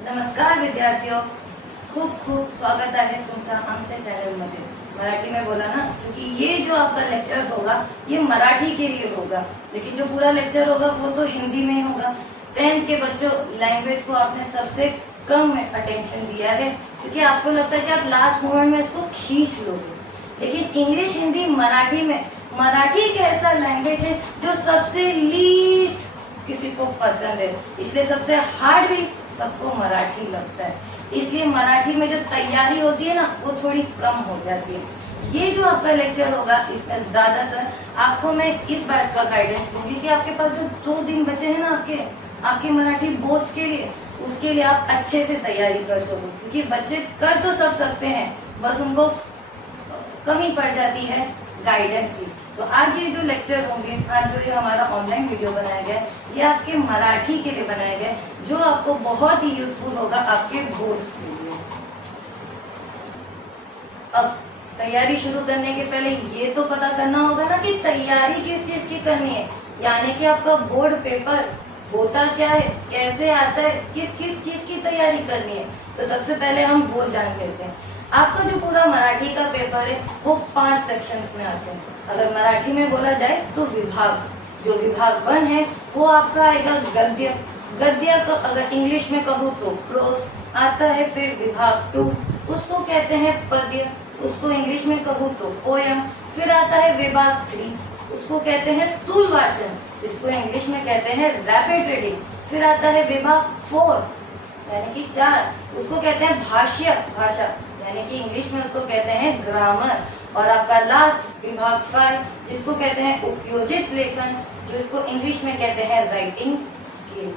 नमस्कार विद्यार्थियों, खूप खूप स्वागत आहे तुमचं आमच्या चॅनलमध्ये. मराठी में बोला ना, क्योंकि ये जो आपका लेक्चर होगा ये मराठी के लिए होगा, लेकिन जो पूरा लेक्चर होगा वो तो हिंदी में होगा. 10th के बच्चों, लैंग्वेज को आपने सबसे कम अटेंशन दिया है क्योंकि आपको लगता है कि आप लास्ट मोमेंट में इसको खींच लोगे. लेकिन इंग्लिश, हिंदी, मराठी में मराठी एक ऐसा लैंग्वेज है जो सबसे लीस्ट किसी को पसंद है, इसलिए सबसे हार्ड भी सबको मराठी लगता है. इसलिए मराठी में जो तैयारी होती है ना वो थोड़ी कम हो जाती है. ये जो आपका लेक्चर होगा इसमें ज्यादातर आपको मैं इस बात का गाइडेंस दूंगी कि आपके पास जो 2 दिन बचे हैं ना आपके मराठी बोर्ड्स के लिए, उसके लिए आप अच्छे से तैयारी कर सको, क्योंकि बच्चे कर तो सब सकते हैं, बस उनको कमी पड़ जाती है गाइडेंस की. तो आज ये जो लेक्चर होंगे, आज जो ये हमारा ऑनलाइन वीडियो बनाया गया है, ये आपके मराठी के लिए बनाया गया है, जो आपको बहुत ही यूजफुल होगा आपके बोर्ड्स के लिए. अब तैयारी शुरू करने के पहले ये तो पता करना होगा ना कि तैयारी किस चीज की करनी है, यानी कि आपका बोर्ड पेपर होता क्या है, कैसे आता है, किस किस चीज की तैयारी करनी है. तो सबसे पहले हम वो जान लेते हैं. आपका जो पूरा मराठी का पेपर है वो 5 सेक्शंस में आते हैं. अगर मराठी में बोला जाए तो विभाग, जो विभाग 1 है वो आपका आएगा गद्य. गद्य को अगर इंग्लिश में कहूँ तो प्रोस आता है. फिर विभाग 2 उसको कहते हैं पद्य, उसको इंग्लिश में कहूँ तो पोयम. फिर आता है विभाग 3 उसको कहते हैं स्थूल वाचन, जिसको इंग्लिश में कहते हैं रैपिड रीडिंग. फिर आता है विभाग 4 यानी कि 4 उसको कहते हैं भाष्य भाषा, यानी कि इंग्लिश में उसको कहते हैं ग्रामर. और आपका लास्ट विभाग 5 जिसको कहते हैं उपयोजित लेखन, जो इसको इंग्लिश में कहते हैं राइटिंग स्किल.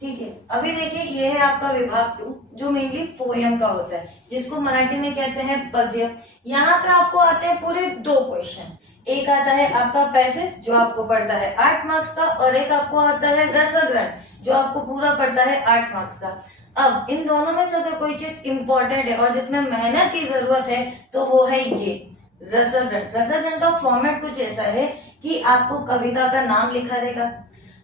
ठीक है, अभी देखिए ये है आपका विभाग 2 जो मेनली पोयम का होता है, जिसको मराठी में कहते हैं पद्य. यहाँ पे आपको आते हैं पूरे 2 क्वेश्चन. एक आता है आपका पैसेज जो आपको पड़ता है 8 मार्क्स का, और एक आपको आता है रसग्रहण जो आपको पूरा पड़ता है 8 मार्क्स का. अब इन दोनों में से अगर कोई चीज इंपॉर्टेंट है और जिसमें मेहनत की जरूरत है तो वो है ये रसग्रहण. रसग्रहण का फॉर्मेट कुछ ऐसा है कि आपको कविता का नाम लिखा रहेगा,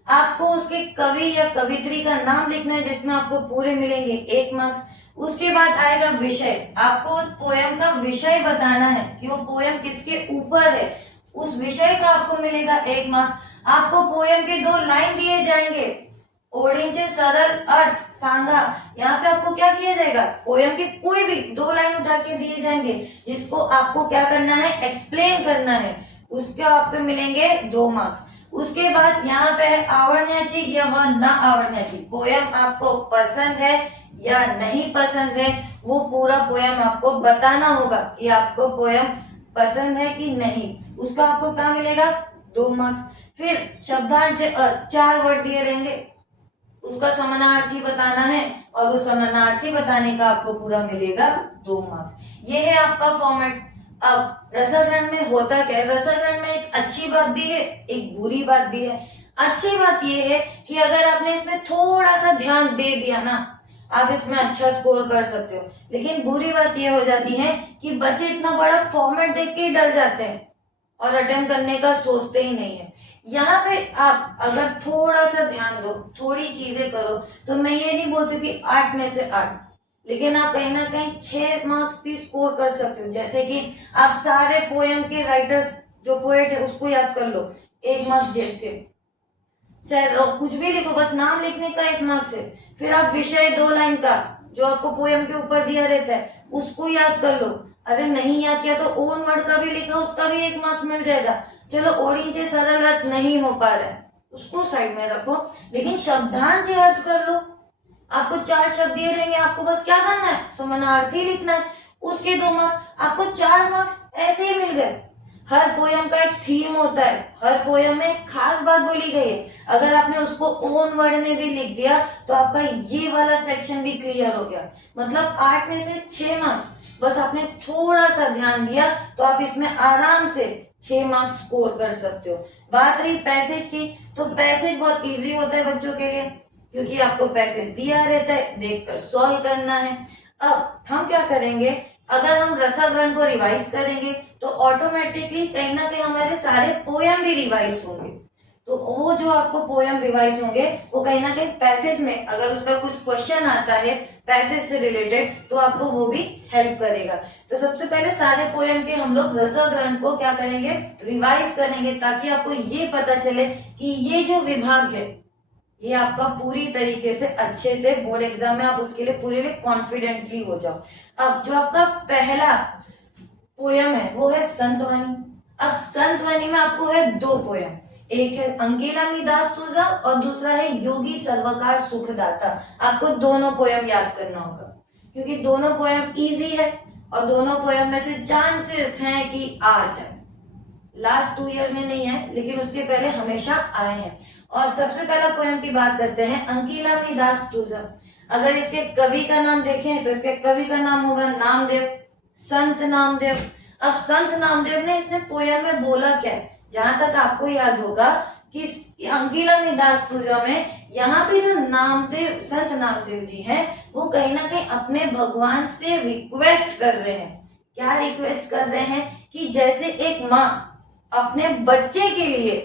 आपको उसके कवि या कवित्री का नाम लिखना है, जिसमें आपको पूरे मिलेंगे 1 मार्क्स. उसके बाद आएगा विषय, आपको उस पोयम का विषय बताना है कि वो पोयम किसके ऊपर है, उस विषय का आपको मिलेगा 1 मार्क्स. आपको पोयम के 2 लाइन दिए जाएंगे, ओळींचे सरल अर्थ सांगा. यहाँ पे आपको क्या किया जाएगा, पोयम के कोई भी 2 लाइन उठा के दिए जाएंगे, जिसको आपको क्या करना है, एक्सप्लेन करना है. उसके आपको मिलेंगे 2 मार्क्स. उसके बाद यहाँ पे है आवडण्याची या वह न आवडण्याची. पोयम आपको पसंद है या नहीं पसंद है, वो पूरा पोयम आपको बताना होगा कि आपको पोयम पसंद है कि नहीं. उसका आपको क्या मिलेगा, 2 मार्क्स. फिर शब्दांचे 4 वर्ड दिए रहेंगे, उसका समानार्थी बताना है, और उस समानार्थी बताने का आपको पूरा मिलेगा 2 मार्क्स. ये है आपका फॉर्मेट. अब रसग्रहण में होता क्या है, रसग्रहण में एक अच्छी बात भी है एक बुरी बात भी है. अच्छी बात ये है कि अगर आपने इसमें थोड़ा सा ध्यान दे दिया ना, आप इसमें अच्छा स्कोर कर सकते हो. लेकिन बुरी बात ये हो जाती है कि बच्चे इतना बड़ा फॉर्मेट देख के ही डर जाते हैं और अटेम्प्ट करने का सोचते ही नहीं है. यहाँ पे आप अगर थोड़ा सा ध्यान दो, थोड़ी चीजें करो, तो मैं ये नहीं बोलती कि 8 में से 8, लेकिन आप कहीं ना कहीं 6 मार्क्स भी स्कोर कर सकते हो. जैसे कि आप सारे पोयम के राइटर्स जो पोएट है उसको याद कर लो, 1 मार्क्स देख के. चाहे कुछ भी लिखो, बस नाम लिखने का 1 मार्क्स है. फिर आप विषय 2 लाइन का जो आपको पोयम के ऊपर दिया रहता है उसको याद कर लो. अरे नहीं याद किया तो ओन वर्ड का भी लिखा, उसका भी 1 मार्क्स मिल जाएगा. चलो ओळींचे सरल अर्थ नहीं हो पा रहा है, उसको साइड में रखो, लेकिन शब्दांश से अर्थ कर लो. आपको 4 शब्द दिए रहेंगे, आपको बस क्या करना है, समानार्थी लिखना है, उसके 2 मार्क्स. आपको 4 मार्क्स ऐसे ही मिल गए. हर पोयम का एक थीम होता है, हर पोयम में एक खास बात बोली गई है. अगर आपने उसको ओन वर्ड में भी लिख दिया तो आपका ये वाला सेक्शन भी क्लियर हो गया. मतलब 8 में से 6 मार्क्स, बस आपने थोड़ा सा ध्यान दिया तो आप इसमें आराम से 6 मार्क्स स्कोर कर सकते हो. बात रही पैसेज की, तो पैसेज बहुत इजी होता है बच्चों के लिए, क्योंकि आपको पैसेज दिया रहता है, देखकर सॉल्व करना है. अब हम क्या करेंगे, अगर हम रसग्रहण को रिवाइज करेंगे तो ऑटोमेटिकली कहीं ना कहीं हमारे सारे पोयम भी रिवाइज होंगे. तो वो जो आपको पोयम रिवाइज होंगे वो कहीं ना कहीं पैसेज में अगर उसका कुछ क्वेश्चन आता है पैसेज से रिलेटेड तो आपको वो भी हेल्प करेगा। तो सबसे पहले सारे पोयम के हम लोग रसग्रहण को क्या करेंगे, रिवाइज करेंगे, ताकि आपको ये पता चले कि ये जो विभाग है ये आपका पूरी तरीके से अच्छे से बोर्ड एग्जाम में आप उसके लिए पूरे लिए कॉन्फिडेंटली हो जाओ। अब जो आपका पहला पोयम है वो है संतवाणी। अब संतवाणी में आपको है दो पोयम, एक है अंगिलामी दास तुझा और दूसरा है योगी सर्वकार सुखदाता। आपको दोनों पोयम याद करना होगा क्योंकि दोनों पोयम इजी है और दोनों पोयम में से चांसेस हैं कि आ जाए। लास्ट 2 ईयर में नहीं है लेकिन उसके पहले हमेशा आए हैं। और सबसे पहला पोयम की बात करते हैं अंगिलामी दास तुझा। अगर इसके कवि का नाम देखें तो इसके कवि का नाम होगा नामदेव, संत नामदेव। अब संत नामदेव ने इसने पोयम में बोला क्या है, जहां तक आपको याद होगा कि अंगिलामी दास तुझा में यहाँ पे जो नामदेव संत नामदेव जी हैं वो कहीं ना कहीं अपने भगवान से रिक्वेस्ट कर रहे हैं। क्या रिक्वेस्ट कर रहे हैं कि जैसे एक माँ अपने बच्चे के लिए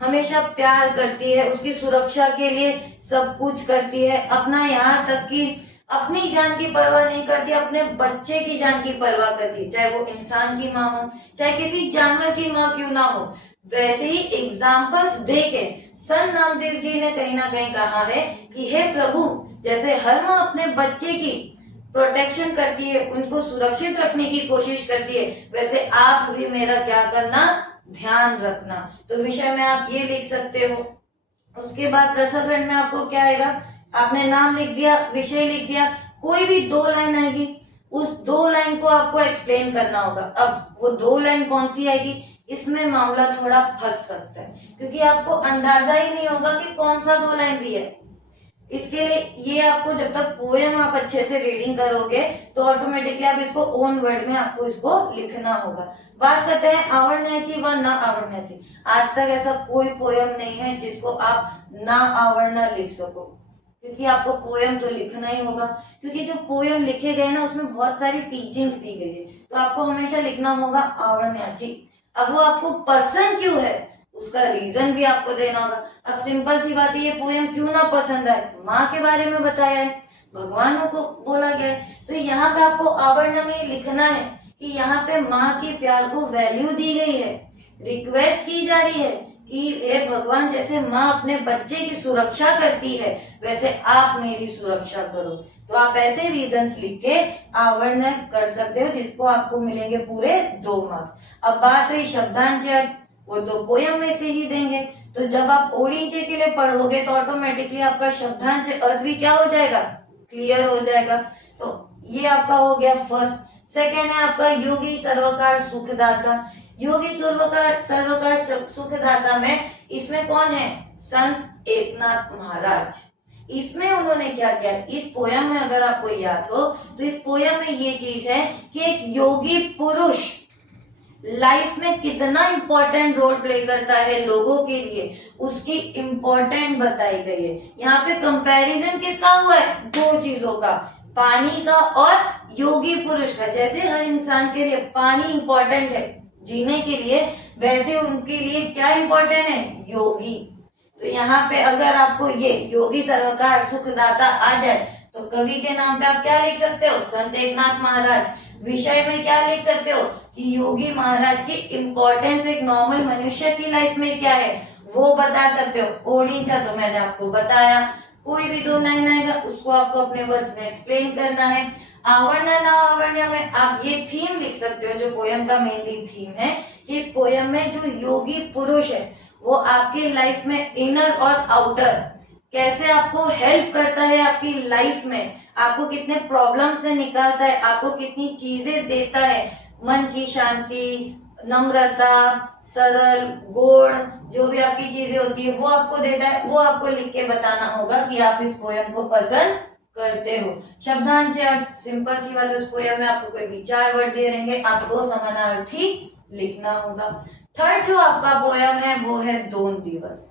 हमेशा प्यार करती है, उसकी सुरक्षा के लिए सब कुछ करती है, अपना यहाँ तक कि अपनी जान की परवाह नहीं करती, अपने बच्चे की जान की परवाह करती है, चाहे वो इंसान की माँ हो चाहे किसी जानवर की माँ क्यों ना हो। वैसे ही एग्जाम्पल्स देके संत नामदेव जी ने कहीं ना कहीं कहा है कि हे प्रभु, जैसे हर माँ अपने बच्चे की प्रोटेक्शन करती है, उनको सुरक्षित रखने की कोशिश करती है, वैसे आप भी मेरा क्या करना, ध्यान रखना। तो विषय में आप ये लिख सकते हो। उसके बाद रसग्रहण में आपको क्या आएगा, आपने नाम लिख दिया, विषय लिख दिया, कोई भी 2 लाइन आएगी, उस 2 लाइन को आपको एक्सप्लेन करना होगा। अब वो 2 लाइन कौन सी आएगी, इसमें मामला थोड़ा फंस सकता है क्योंकि आपको अंदाजा ही नहीं होगा कि कौन सा 2 लाइन दिया है। इसके लिए ये आपको जब तक पोयम आप अच्छे से रीडिंग करोगे तो ऑटोमेटिकली आप इसको ओन वर्ड में आपको इसको लिखना होगा। बात करते हैं आवडण्याची व न आवडण्याची। आज तक ऐसा कोई पोयम नहीं है जिसको आप ना आवड़ना लिख सको, क्योंकि आपको पोयम तो लिखना ही होगा, क्योंकि जो पोयम लिखे गए ना उसमें बहुत सारी टीचिंग्स दी गई है, तो आपको हमेशा लिखना होगा आवडण्याची। अब वो आपको पसंद क्यों है उसका रीजन भी आपको देना होगा। अब सिंपल सी बात है, ये पोयम क्यों ना पसंद आए, माँ के बारे में बताया है, भगवानों को बोला गया है, तो यहाँ पे आपको आवरण में लिखना है कि यहाँ पे माँ के प्यार को वैल्यू दी गई है, रिक्वेस्ट की जा रही है कि हे भगवान, जैसे माँ अपने बच्चे की सुरक्षा करती है वैसे आप मेरी सुरक्षा करो। तो आप ऐसे रीजंस लिख के आवरण कर सकते हो जिसको आपको मिलेंगे पूरे 2 मार्क्स। अब बात रही शब्दांश, वो तो पोयम में से ही देंगे, तो जब आप ओडिंचे के लिए पढ़ोगे तो ऑटोमेटिकली आपका शब्दांश अर्थ भी क्या हो जाएगा, क्लियर हो जाएगा। तो ये आपका हो गया फर्स्ट। सेकेंड है आपका योगी सर्वकार सुखदाता। योगी सर्वकार सुखदाता में इसमें कौन है, संत एकनाथ महाराज। इसमें उन्होंने क्या किया, इस पोयम में अगर आपको याद हो तो इस पोयम में ये चीज है कि एक योगी पुरुष लाइफ में कितना इंपॉर्टेंट रोल प्ले करता है लोगों के लिए, उसकी इंपॉर्टेंट बताई गई है। यहाँ पे कंपैरिजन किसका हुआ है, 2 चीजों का, पानी का और योगी पुरुष का। जैसे हर इंसान के लिए पानी इंपॉर्टेंट है जीने के लिए, वैसे उनके लिए क्या इंपॉर्टेंट है, योगी। तो यहाँ पे अगर आपको ये योगी सर्वकार सुखदाता आ जाए तो कवि के नाम पे आप क्या लिख सकते हो, संत एकनाथ महाराज। विषय में क्या लिख सकते हो कि योगी महाराज की इंपॉर्टेंस एक नॉर्मल मनुष्य की लाइफ में क्या है वो बता सकते हो। ओडिंचा तो मैंने आपको बताया, कोई भी 2 लाइन आएगा उसको आपको अपने वर्ड्स में एक्सप्लेन करना है। आवड़ना ना आवड़ना में आप ये थीम लिख सकते हो, जो पोयम का मेनली थीम है कि इस पोयम में जो योगी पुरुष है वो आपके लाइफ में इनर और आउटर कैसे आपको हेल्प करता है, आपकी लाइफ में आपको कितने प्रॉब्लम से निकालता है, आपको कितनी चीजें देता है, मन की शांति, नम्रता, सरल, गोड़, जो भी आपकी चीजें होती है वो आपको देता है। वो आपको लिख के बताना होगा कि आप इस पोयम को पसंद करते हो। शब्दांश सिंपल सी बात है, उस पोयम में आपको कोई भी 4 वर्ड दे रहेंगे, आपको समानार्थी लिखना होगा। थर्ड जो आपका पोयम है वो है दोन दिवस।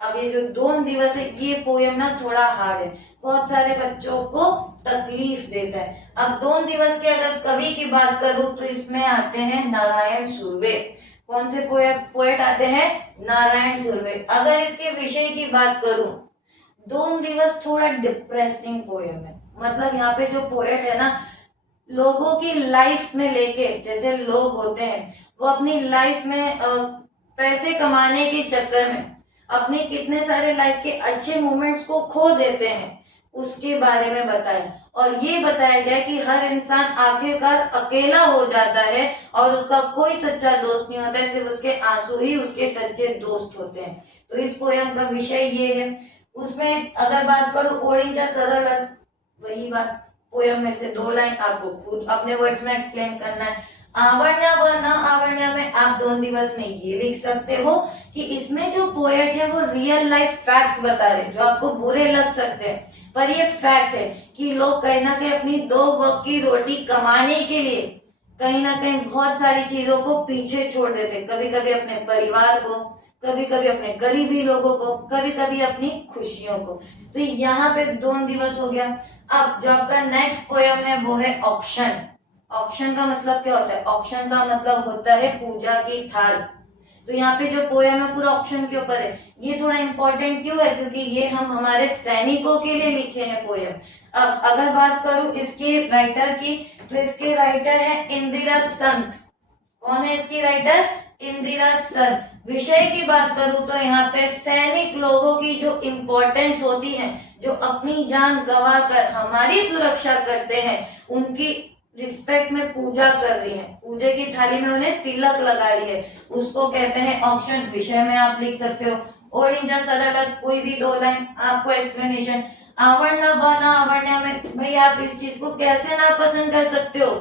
अब ये जो दोन दिवस है ये पोयम ना थोड़ा हार्ड है, बहुत सारे बच्चों को तकलीफ देता है। अब दोन दिवस के अगर कवि की बात करूं तो इसमें आते हैं नारायण सुर्वे। कौन से पोएट आते हैं? नारायण सुर्वे। अगर इसके विषय की बात करूं, दोन दिवस थोड़ा डिप्रेसिंग पोयम है। मतलब यहाँ पे जो पोएट है ना, लोगों की लाइफ में लेके, जैसे लोग होते हैं वो अपनी लाइफ में पैसे कमाने के चक्कर में अपने कितने सारे लाइफ के अच्छे मोमेंट्स को खो देते हैं, उसके बारे में बताया। और ये बताया गया कि हर इंसान आखिरकार अकेला हो जाता है और उसका कोई सच्चा दोस्त नहीं होता है, सिर्फ उसके आंसू ही उसके सच्चे दोस्त होते हैं। तो इस पोयम का विषय ये है। उसमें अगर बात करूं ओडिंचा सरल अर्थ, वही बात, पोयम में से 2 लाइन आपको खुद अपने वर्ड्स में एक्सप्लेन करना है। आवड़ना व न आवड़ना में आप 2 दिवस में ये लिख सकते हो कि इसमें जो पोएट है वो रियल लाइफ फैक्ट्स बता रहे हैं, जो आपको बुरे लग सकते हैं पर ये फैक्ट है कि लोग कहीं ना कहीं अपनी 2 वक्त की रोटी कमाने के लिए कहीं ना कहीं बहुत सारी चीजों को पीछे छोड़ देते, कभी कभी अपने परिवार को, कभी कभी अपने करीबी लोगों को, कभी कभी अपनी खुशियों को। तो यहाँ पे 2 दिवस हो गया। अब जो आपका नेक्स्ट पोयम है वो है ऑक्शन। ऑक्शन का मतलब क्या होता है? ऑक्शन का मतलब होता है पूजा की थाल। तो यहाँ पे जो पोयम है पूरा ऑक्शन के ऊपर है। ये थोड़ा इंपॉर्टेंट क्यों है? क्योंकि ये हम हमारे सैनिकों के लिए लिखे हैं पोयम। अब अगर बात करूं इसके राइटर की, तो इसके राइटर है इंदिरा संत। कौन है इसकी राइटर? इंदिरा संत। विषय की बात करूं तो यहाँ पे सैनिक लोगों की जो इम्पोर्टेंस होती है, जो अपनी जान गवा कर हमारी सुरक्षा करते हैं, उनकी रिस्पेक्ट में पूजा कर रही है, पूजे की थाली में उन्हें तिलक लगा रही है, उसको कहते हैं ऑक्शन। विषय में आप लिख सकते हो ओडिंचा सरल अर्थ, कोई भी 2 लाइन आपको एक्सप्लेनेशन। आवड़ना व न आवड़ना में भाई आप इस चीज को कैसे ना पसंद कर सकते हो?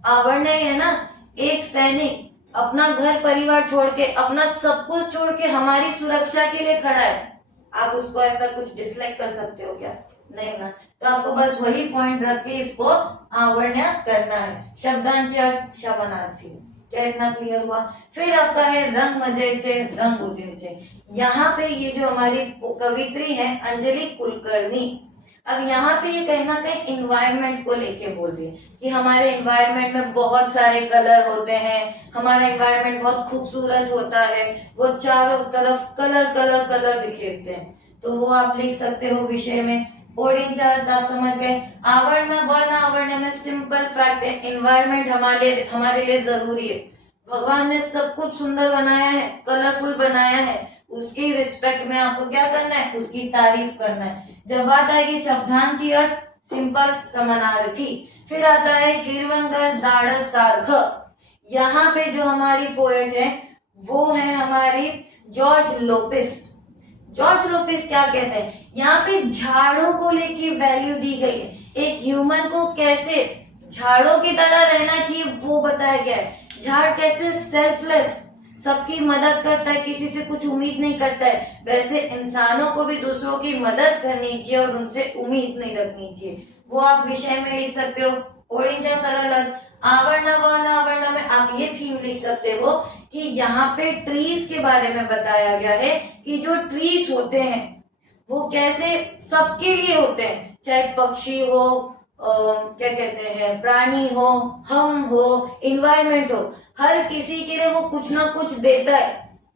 आवड़ना ही है ना, एक सैनिक अपना घर परिवार छोड़ के, अपना सब कुछ छोड़ के हमारी सुरक्षा के लिए खड़ा है, आप उसको ऐसा कुछ डिसलाइक कर सकते हो क्या? नहीं ना। तो आपको बस वही पॉइंट रख के इसको आवड़ना करना है। शब्दांश अर्थ शवनार्थी। क्या इतना क्लियर हुआ? फिर आपका है रंग मजेचे रंग उदेचे। यहाँ पे ये जो हमारी कवित्री है अंजलि कुलकर्णी, अब यहाँ पे ये कहीं ना कहीं इन्वायरमेंट को लेके बोल रही है कि हमारे इन्वायरमेंट में बहुत सारे कलर होते हैं, हमारा इन्वायरमेंट बहुत खूबसूरत होता है, वो चारों तरफ कलर कलर कलर बिखेरते हैं। तो वो आप लिख सकते हो विषय में। ओडिंचा अर्थ आप समझ गए। आवरण व न आवरण में सिंपल फैक्ट है, इन्वायरमेंट हमारे लिए जरूरी है। भगवान ने सब कुछ सुंदर बनाया है, कलरफुल बनाया है, उसकी रिस्पेक्ट में आपको क्या करना है? उसकी तारीफ करना है। जब बात आएगी शब्दांची अर्थ सिंपल समानार्थी। फिर आता है हिरवंकर जाड़ सार्थ। यहाँ पे जो हमारी पोएट है वो है हमारी जॉर्ज लोपेस। जॉर्ज लोपेस क्या कहते हैं? यहाँ पे झाड़ों को लेके वैल्यू दी गई है, एक ह्यूमन को कैसे झाड़ों की तरह रहना चाहिए वो बताया गया है। झाड़ कैसे सेल्फलेस, सबकी मदद करता है, किसी से कुछ उम्मीद नहीं करता है, वैसे इंसानों को भी दूसरों की मदद करनी चाहिए और उनसे उम्मीद नहीं रखनी चाहिए। वो आप विषय में लिख सकते हो। ओडिंचा सरल अर्थ आवरण व न आवरण में आप ये थीम लिख सकते हो कि यहाँ पे ट्रीज के बारे में बताया गया है कि जो ट्रीज होते हैं वो कैसे सबके लिए होते हैं, चाहे पक्षी हो, क्या कहते हैं, प्राणी हो, हम हो, इन्वायरमेंट हो, हर किसी के लिए वो कुछ ना कुछ देता है,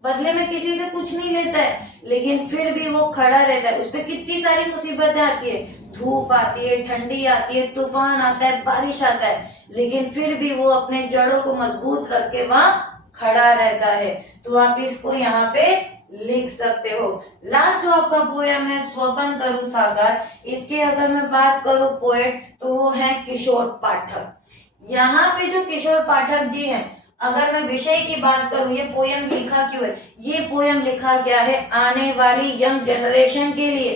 बदले में किसी से कुछ नहीं लेता है, लेकिन फिर भी वो खड़ा रहता है। उस पर कितनी सारी मुसीबतें आती है, धूप आती है, ठंडी आती है, तूफान आता है, बारिश आता है, लेकिन फिर भी वो अपने जड़ों को मजबूत रख के वहां खड़ा रहता है। तो आप इसको यहाँ पे लिख सकते हो। लास्ट जो आपका पोयम है स्वप्न करूं साकार, इसके अगर मैं बात करूं पोएट तो वो है किशोर पाठक। यहाँ पे जो किशोर पाठक जी हैं, अगर मैं विषय की बात करूं, ये पोयम लिखा क्यों है? ये पोयम लिखा गया है आने वाली यंग जनरेशन के लिए।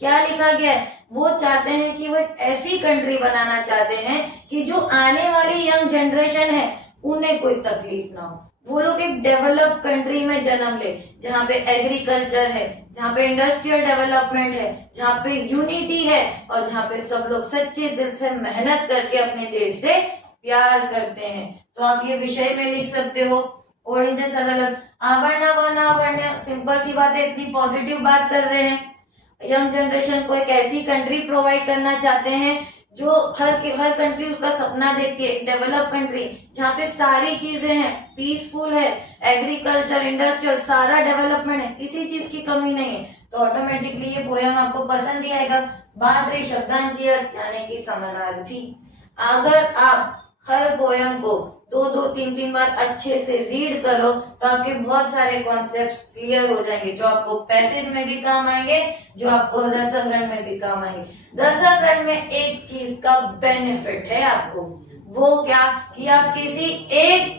क्या लिखा गया है? वो चाहते हैं कि वो एक ऐसी कंट्री बनाना चाहते हैं कि जो आने वाली यंग जनरेशन है उन्हें कोई तकलीफ ना हो, वो लोग एक डेवलप कंट्री में जन्म ले, जहाँ पे एग्रीकल्चर है, जहाँ पे इंडस्ट्रियल डेवलपमेंट है, जहाँ पे यूनिटी है और जहाँ पे सब लोग सच्चे दिल से मेहनत करके अपने देश से प्यार करते हैं। तो आप ये विषय में लिख सकते हो। ओडिंचा सरल अर्थ आवरण व न आवरण, सिंपल सी बात है, इतनी पॉजिटिव बात कर रहे हैं। यंग जनरेशन को एक ऐसी कंट्री प्रोवाइड करना चाहते हैं जो हर कंट्री उसका सपना देखती है, डेवलप कंट्री जहाँ पे सारी चीजें हैं, पीसफुल है, एग्रीकल्चर, इंडस्ट्रियल, सारा डेवलपमेंट है, किसी चीज की कमी नहीं है, तो ऑटोमेटिकली ये पोयम आपको पसंद ही आएगा। बात रही शब्दांची यानी कि समानार्थी, अगर आप हर पोयम को दो दो तीन तीन बार अच्छे से रीड करो तो आपके बहुत सारे कॉन्सेप्ट्स क्लियर हो जाएंगे, जो आपको पैसेज में भी काम आएंगे, जो आपको रसग्रहण में भी काम आएंगे। रसग्रहण में एक चीज का बेनिफिट है आपको, वो क्या कि आप किसी एक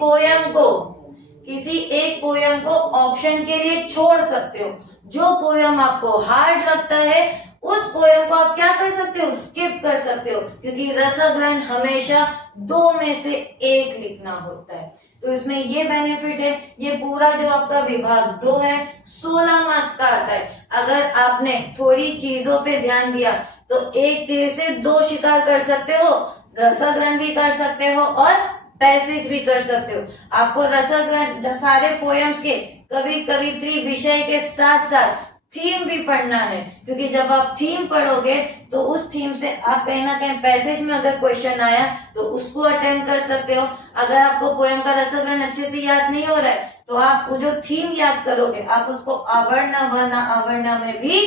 पोयम को ऑप्शन के लिए छोड़ सकते हो। जो पोयम आपको हार्ड लगता है उस पोयम को आप क्या कर सकते हो, स्किप कर सकते हो, क्योंकि रसग्रहण हमेशा दो में से एक लिखना होता है। तो इसमें ये बेनिफिट है। ये पूरा जो आपका विभाग 2 है 16 मार्क्स का आता है। अगर आपने थोड़ी चीजों पे ध्यान दिया तो एक तीर से दो शिकार कर सकते हो, रसग्रहण भी कर सकते हो और पैसेज भी कर सकते हो। आपको रसग्रहण सारे पोएम्स के कभी कवित्री विषय के साथ साथ थीम भी पढ़ना है, क्योंकि जब आप थीम पढ़ोगे तो उस थीम से आप कहीं ना कहीं पैसेज में अगर क्वेश्चन आया तो उसको अटेम्प्ट कर सकते हो। अगर आपको पोएम का रसग्रहण अच्छे से याद नहीं हो रहा है तो आप वो जो थीम याद करोगे आप उसको अवर्णा वर्णा अवर्णा में भी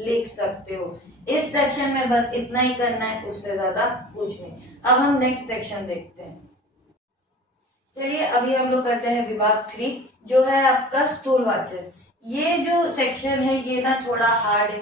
लिख सकते हो। इस सेक्शन में बस इतना ही करना है, उससे ज्यादा कुछ नहीं। अब हम नेक्स्ट सेक्शन देखते हैं। चलिए अभी हम लोग करते हैं विभाग 3, जो है आपका स्थूलवाचन। ये जो सेक्शन है ये ना थोड़ा हार्ड है,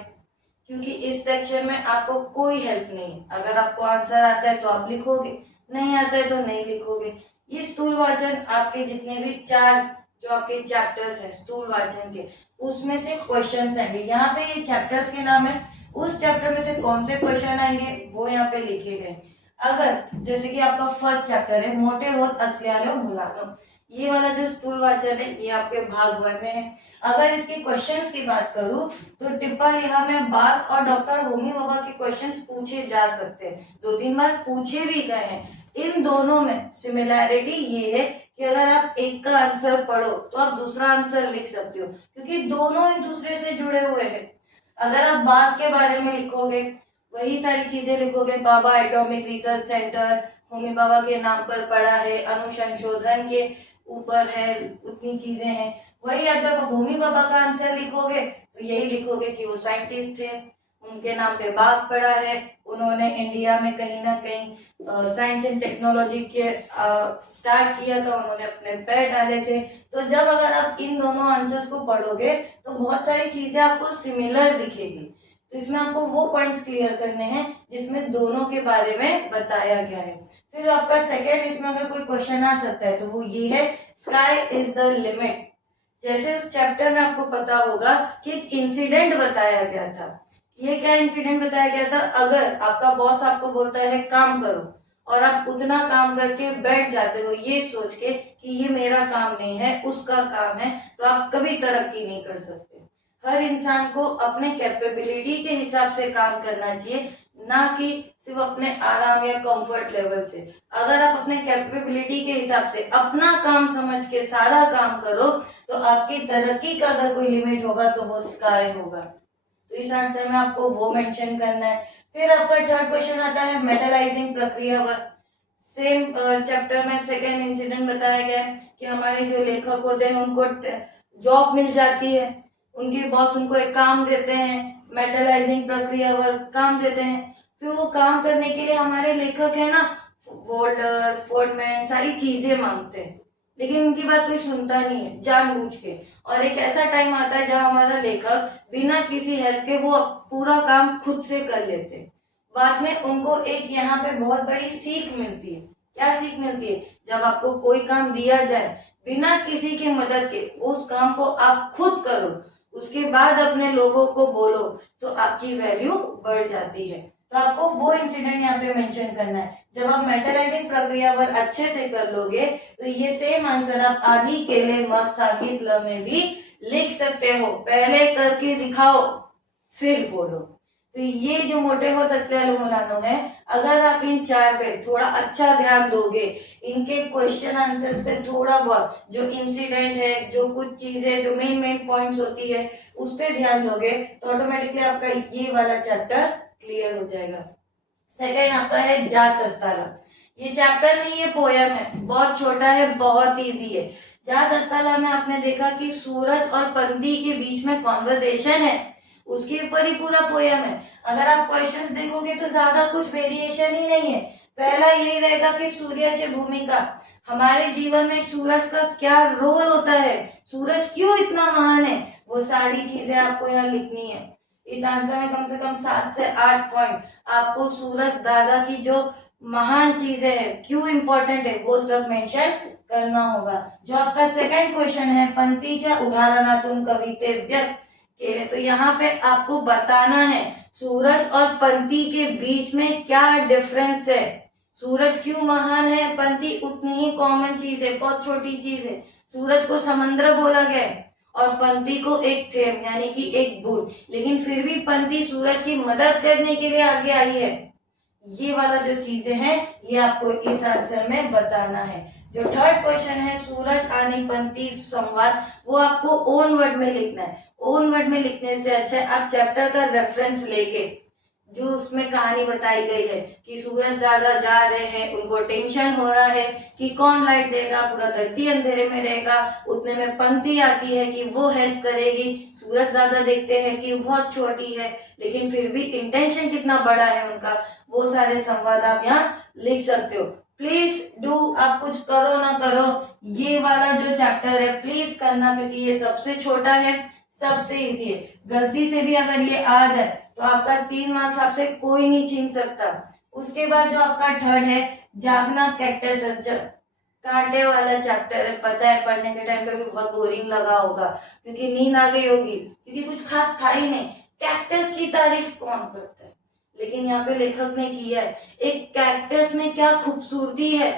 क्योंकि इस सेक्शन में आपको कोई हेल्प नहीं है। अगर आपको आंसर आता है तो आप लिखोगे, नहीं आता है तो नहीं लिखोगे। ये स्थूलवाचन आपके जितने भी 4 जो आपके चैप्टर्स हैं स्थूलवाचन के, उसमें से क्वेश्चंस आएंगे। यहाँ पे ये चैप्टर्स के नाम है, उस चैप्टर में से कौन से क्वेश्चन आएंगे वो यहाँ पे लिखे गए। अगर जैसे कि आपका फर्स्ट चैप्टर है मोटे होत असल्यालो मुलानो, ये वाला जो स्थूलवाचन है ये आपके भाग 1 में है। अगर इसके क्वेश्चंस की बात करूं तो टिप्पा लिहा में बार्क और डॉक्टर होमी भाभा के क्वेश्चंस पूछे जा सकते हैं, 2-3 बार पूछे भी गए हैं। इन दोनों में सिमिलैरिटी ये है कि अगर आप एक का आंसर पढ़ो तो आप दूसरा आंसर लिख सकते हो, क्योंकि दोनों एक दूसरे से जुड़े हुए हैं। अगर आप बार्क के बारे में लिखोगे वही सारी चीजें लिखोगे, Bhabha atomic research centre Homi Bhabha के नाम पर पड़ा है, अनुसंशोधन के ऊपर है, उतनी चीजें हैं। वही जब होमी भाभा का आंसर लिखोगे तो यही लिखोगे कि वो साइंटिस्ट थे, उनके नाम पे बाग पड़ा है, उन्होंने इंडिया में कहीं ना कहीं साइंस एंड टेक्नोलॉजी के स्टार्ट किया था, उन्होंने अपने पैर डाले थे। तो जब अगर आप इन दोनों आंसर्स को पढ़ोगे तो बहुत सारी चीजें आपको सिमिलर दिखेगी। तो इसमें आपको वो पॉइंट्स क्लियर करने हैं जिसमें दोनों के बारे में बताया गया है। फिर आपका सेकेंड इसमें अगर कोई क्वेश्चन आ सकता है तो वो ये है, स्काई इज द लिमिट। जैसे उस चैप्टर में आपको पता होगा कि एक इंसिडेंट बताया गया था। ये क्या इंसिडेंट बताया गया था, अगर आपका बॉस आपको बोलता है काम करो और आप उतना काम करके बैठ जाते हो ये सोच के कि ये मेरा काम नहीं है उसका काम है, तो आप कभी तरक्की नहीं कर सकते। हर इंसान को अपने कैपेबिलिटी के हिसाब से काम करना चाहिए, ना कि सिर्फ अपने आराम या कंफर्ट लेवल से। अगर आप अपने कैपेबिलिटी के हिसाब से अपना काम समझ के सारा काम करो तो आपकी तरक्की का अगर कोई लिमिट होगा तो वो स्काई होगा। तो इस आंसर में आपको वो मेंशन करना है। फिर आपका थर्ड क्वेश्चन आता है मेटलाइजिंग प्रक्रिया पर। सेम चैप्टर में सेकेंड इंसिडेंट बताया गया है कि हमारे जो लेखक होते हैं उनको जॉब मिल जाती है, उनके बॉस उनको एक काम देते हैं, मेटलाइजिंग प्रक्रिया पर काम देते हैं। फिर वो काम करने के लिए हमारे लेखक है ना फोल्डर फोर्डमैन सारी चीजें मांगते हैं, लेकिन उनकी बात कोई सुनता नहीं है जानबूझ के। और एक ऐसा टाइम आता है जहां हमारा लेखक बिना किसी हेल्प के वो पूरा काम खुद से कर लेते हैं। बाद में उनको एक यहाँ पे बहुत बड़ी सीख मिलती है। क्या सीख मिलती है, जब आपको कोई काम दिया जाए बिना किसी की मदद के उस काम को आप खुद करो, उसके बाद अपने लोगों को बोलो तो आपकी वैल्यू बढ़ जाती है। तो आपको वो इंसिडेंट यहाँ पे मेंशन करना है। जब आप मेटलाइजिंग प्रक्रिया पर अच्छे से कर लोगे तो ये सेम आंसर आप आधी केले मग सांगितलं में भी लिख सकते हो। पहले करके दिखाओ फिर बोलो। तो ये जो मोटे होत असल्यालो मुलानो है, अगर आप इन 4 पे थोड़ा अच्छा ध्यान दोगे, इनके क्वेश्चन आंसर्स पे थोड़ा बहुत जो इंसिडेंट है, जो कुछ चीजें जो मेन पॉइंट्स होती है उस पे ध्यान दोगे तो ऑटोमेटिकली आपका ये वाला चैप्टर क्लियर हो जाएगा। सेकंड आपका है जात अस्ताला। ये चैप्टर नहीं, ये पोयम है, बहुत छोटा है, बहुत इजी है। जात अस्ताला में आपने देखा कि सूरज और पंथी के बीच में कॉन्वर्जेशन है, उसके ऊपर ही पूरा पोयम है। अगर आप क्वेश्चंस देखोगे तो ज्यादा कुछ वेरिएशन ही नहीं है। पहला यही रहेगा कि सूर्याची भूमिका, हमारे जीवन में सूरज का क्या रोल होता है, सूरज क्यों इतना महान है, वो सारी चीजें आपको यहाँ लिखनी है। इस आंसर में कम से कम 7 से 8 पॉइंट आपको सूरज दादा की जो महान चीजें हैं, क्यों इंपॉर्टेंट है, वो सब मेंशन करना होगा। जो आपका सेकंड क्वेश्चन है पंथीच्या उदाहरणातून कविते व्यक्त केले, तो यहाँ पे आपको बताना है सूरज और पंथी के बीच में क्या डिफरेंस है। सूरज क्यों महान है, पंथी उतनी ही कॉमन चीज है, बहुत छोटी चीज है। सूरज को समंदर बोला गया है और पंथी को एक थेम यानी कि एक बूंद, लेकिन फिर भी पंथी सूरज की मदद करने के लिए आगे आई है। ये वाला जो चीजें हैं ये आपको इस आंसर में बताना है। जो थर्ड क्वेश्चन है सूरज आणि पंथी संवाद, वो आपको ओन वर्ड में लिखना है। ओन वर्ड में लिखने से अच्छा है आप चैप्टर का रेफरेंस लेके, जो उसमें कहानी बताई गई है कि सूरज दादा जा रहे हैं, उनको टेंशन हो रहा है कि कौन लाइट देगा, पूरा धरती अंधेरे में रहेगा। उतने में पंथी आती है कि वो हेल्प करेगी। सूरज दादा देखते हैं कि बहुत छोटी है, लेकिन फिर भी इंटेंशन कितना बड़ा है उनका, वो सारे संवाद आप यहाँ लिख सकते हो। प्लीज डू, आप कुछ करो ना करो, ये वाला जो चैप्टर है प्लीज करना, क्योंकि ये सबसे छोटा है, सबसे इजी है। गलती से भी अगर ये आ जाए तो आपका 3 मार्क्स आपसे कोई नहीं छीन सकता। उसके बाद जो आपका थर्ड है जागना कैक्टस, कांटे वाला चैप्टर है। पता है पढ़ने के टाइम पे भी बहुत बोरिंग लगा होगा, क्योंकि नींद आ गई होगी, क्योंकि कुछ खास था ही नहीं। कैक्टस की तारीफ कौन करता है, लेकिन यहाँ पे लेखक ने किया है। एक कैक्टस में क्या खूबसूरती है,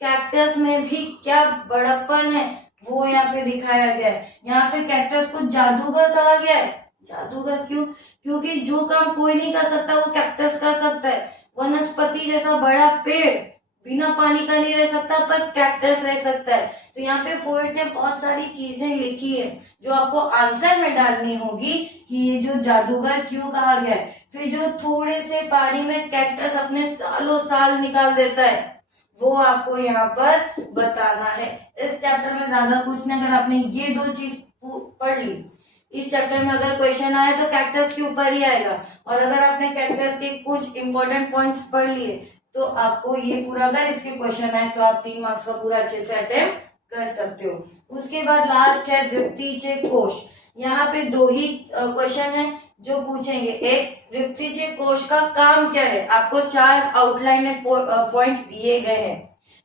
कैक्टस में भी क्या बड़प्पन है, वो यहाँ पे दिखाया गया है। यहाँ पे कैक्टस को जादूगर कहा गया है। जादूगर क्यों? क्योंकि जो काम कोई नहीं कर सकता वो कैक्टस कर सकता है। वनस्पति जैसा बड़ा पेड़ बिना पानी का नहीं रह सकता, पर कैक्टस रह सकता है। तो यहाँ पे पोएट ने बहुत सारी चीजें लिखी है जो आपको आंसर में डालनी होगी कि ये जो जादूगर क्यों कहा गया है। फिर जो थोड़े से पानी में कैक्टस अपने सालों साल निकाल देता है, वो आपको यहाँ पर बताना है। इस चैप्टर में ज्यादा कुछ नहीं, अगर आपने ये 2 चीज पढ़ ली, इस चैप्टर में अगर क्वेश्चन आए तो कैक्टस के ऊपर ही आएगा। और अगर आपने कैक्टस के कुछ इंपॉर्टेंट पॉइंट्स पढ़ लिए तो आपको ये पूरा, अगर इसके क्वेश्चन आए तो आप 3 मार्क्स का पूरा अच्छे से अटेम्प्ट कर सकते हो। उसके बाद लास्ट है व्यक्तिचे कोश। यहाँ पे 2 ही क्वेश्चन है जो पूछेंगे। एक, व्यक्तिचे कोश का काम क्या है। आपको 4 आउटलाइन पॉइंट दिए गए हैं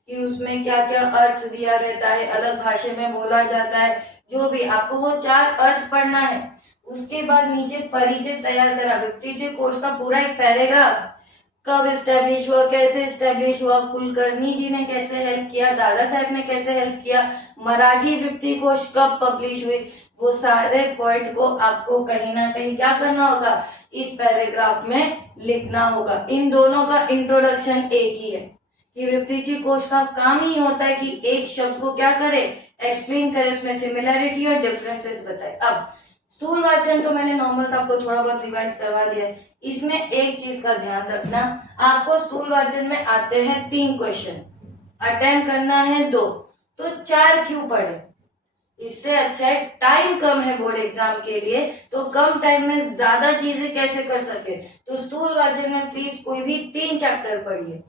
कि उसमें क्या क्या अर्थ दिया रहता है, अलग भाषा में बोला जाता है, जो भी आपको वो 4 अर्थ पढ़ना है। उसके बाद नीचे परिचय तैयार करा, व्यक्तिचे कोश का पूरा एक पैराग्राफ, कब एस्टेब्लिश हुआ, कैसे एस्टेब्लिश हुआ, कुलकर्णी जी ने कैसे हेल्प किया, दादा साहब ने कैसे हेल्प किया, मराठी वृत्ति कोश कब पब्लिश हुई, वो सारे पॉइंट को आपको कहीं ना कहीं क्या करना होगा, इस पैराग्राफ में लिखना होगा। इन दोनों का इंट्रोडक्शन एक ही है कि वृत्तिची कोश का काम ही होता है कि एक शब्द को क्या करे, एक्सप्लेन करे, उसमें सिमिलैरिटी और डिफरेंसेस बताए। अब स्थूल वाचन तो मैंने नॉर्मल आपको थोड़ा बहुत रिवाइज करवा दिया है। इसमें एक चीज का ध्यान रखना, आपको स्थूल वाचन में आते हैं 3 क्वेश्चन, अटेम्प्ट करना है 2, तो 4 क्यों पढ़े। इससे अच्छा है, टाइम कम है बोर्ड एग्जाम के लिए, तो कम टाइम में ज्यादा चीजें कैसे कर सके, तो स्थूल वाचन में प्लीज कोई भी 3 चैप्टर पढ़िए,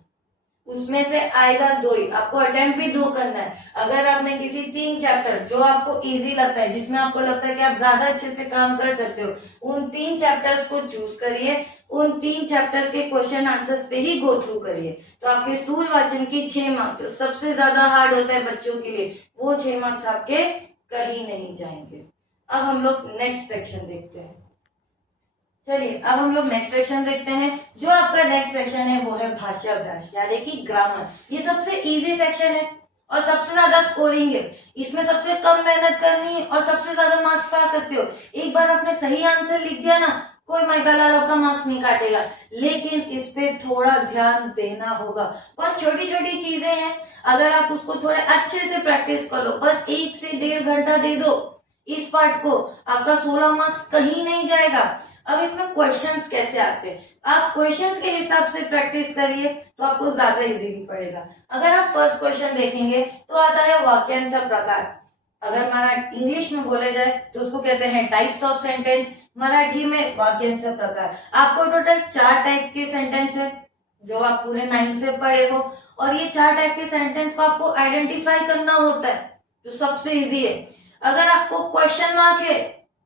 उसमें से आएगा 2 ही, आपको अटेम्प्ट भी 2 करना है। अगर आपने किसी 3 चैप्टर जो आपको इजी लगता है, जिसमें आपको लगता है कि आप ज्यादा अच्छे से काम कर सकते हो, उन 3 चैप्टर्स को चूज करिए, उन 3 चैप्टर्स के क्वेश्चन आंसर्स पे ही गो थ्रू करिए। तो आपके स्थूल वाचन की 6 मार्क्स, जो सबसे ज्यादा हार्ड होता है बच्चों के लिए, वो 6 मार्क्स आपके कहीं नहीं जाएंगे। अब हम लोग नेक्स्ट सेक्शन देखते हैं। चलिए अब हम लोग नेक्स्ट सेक्शन देखते हैं। जो आपका नेक्स्ट सेक्शन है वो है भाषा अभ्यास यानी कि ग्रामर। ये सबसे इजी सेक्शन है और सबसे ज्यादा स्कोरिंग है। इसमें सबसे कम मेहनत करनी है और सबसे ज्यादा मार्क्स पा सकते हो। एक बार आपने सही आंसर लिख दिया ना, कोई माइकालाल आपका मार्क्स नहीं काटेगा, लेकिन इस पे थोड़ा ध्यान देना होगा। बहुत छोटी छोटी चीजें हैं, अगर आप उसको थोड़े अच्छे से प्रैक्टिस कर लो, बस 1 से 1.5 घंटा दे दो इस पार्ट को, आपका 16 मार्क्स कहीं नहीं जाएगा। अब इसमें क्वेश्चंस कैसे आते हैं, आप क्वेश्चंस के हिसाब से प्रैक्टिस करिए तो आपको ज्यादा इजीली पड़ेगा। अगर आप फर्स्ट क्वेश्चन देखेंगे तो आता है वाक्यांश प्रकार। अगर मराठी इंग्लिश में बोले जाए तो उसको कहते हैं टाइप्स ऑफ सेंटेंस, मराठी में वाक्यांश प्रकार। आपको टोटल 4 टाइप के सेंटेंस है जो आप पूरे 9 से पढ़े हो, और ये 4 टाइप के सेंटेंस को आपको आइडेंटिफाई करना होता है जो सबसे इजी है। अगर आपको क्वेश्चन मार्क है,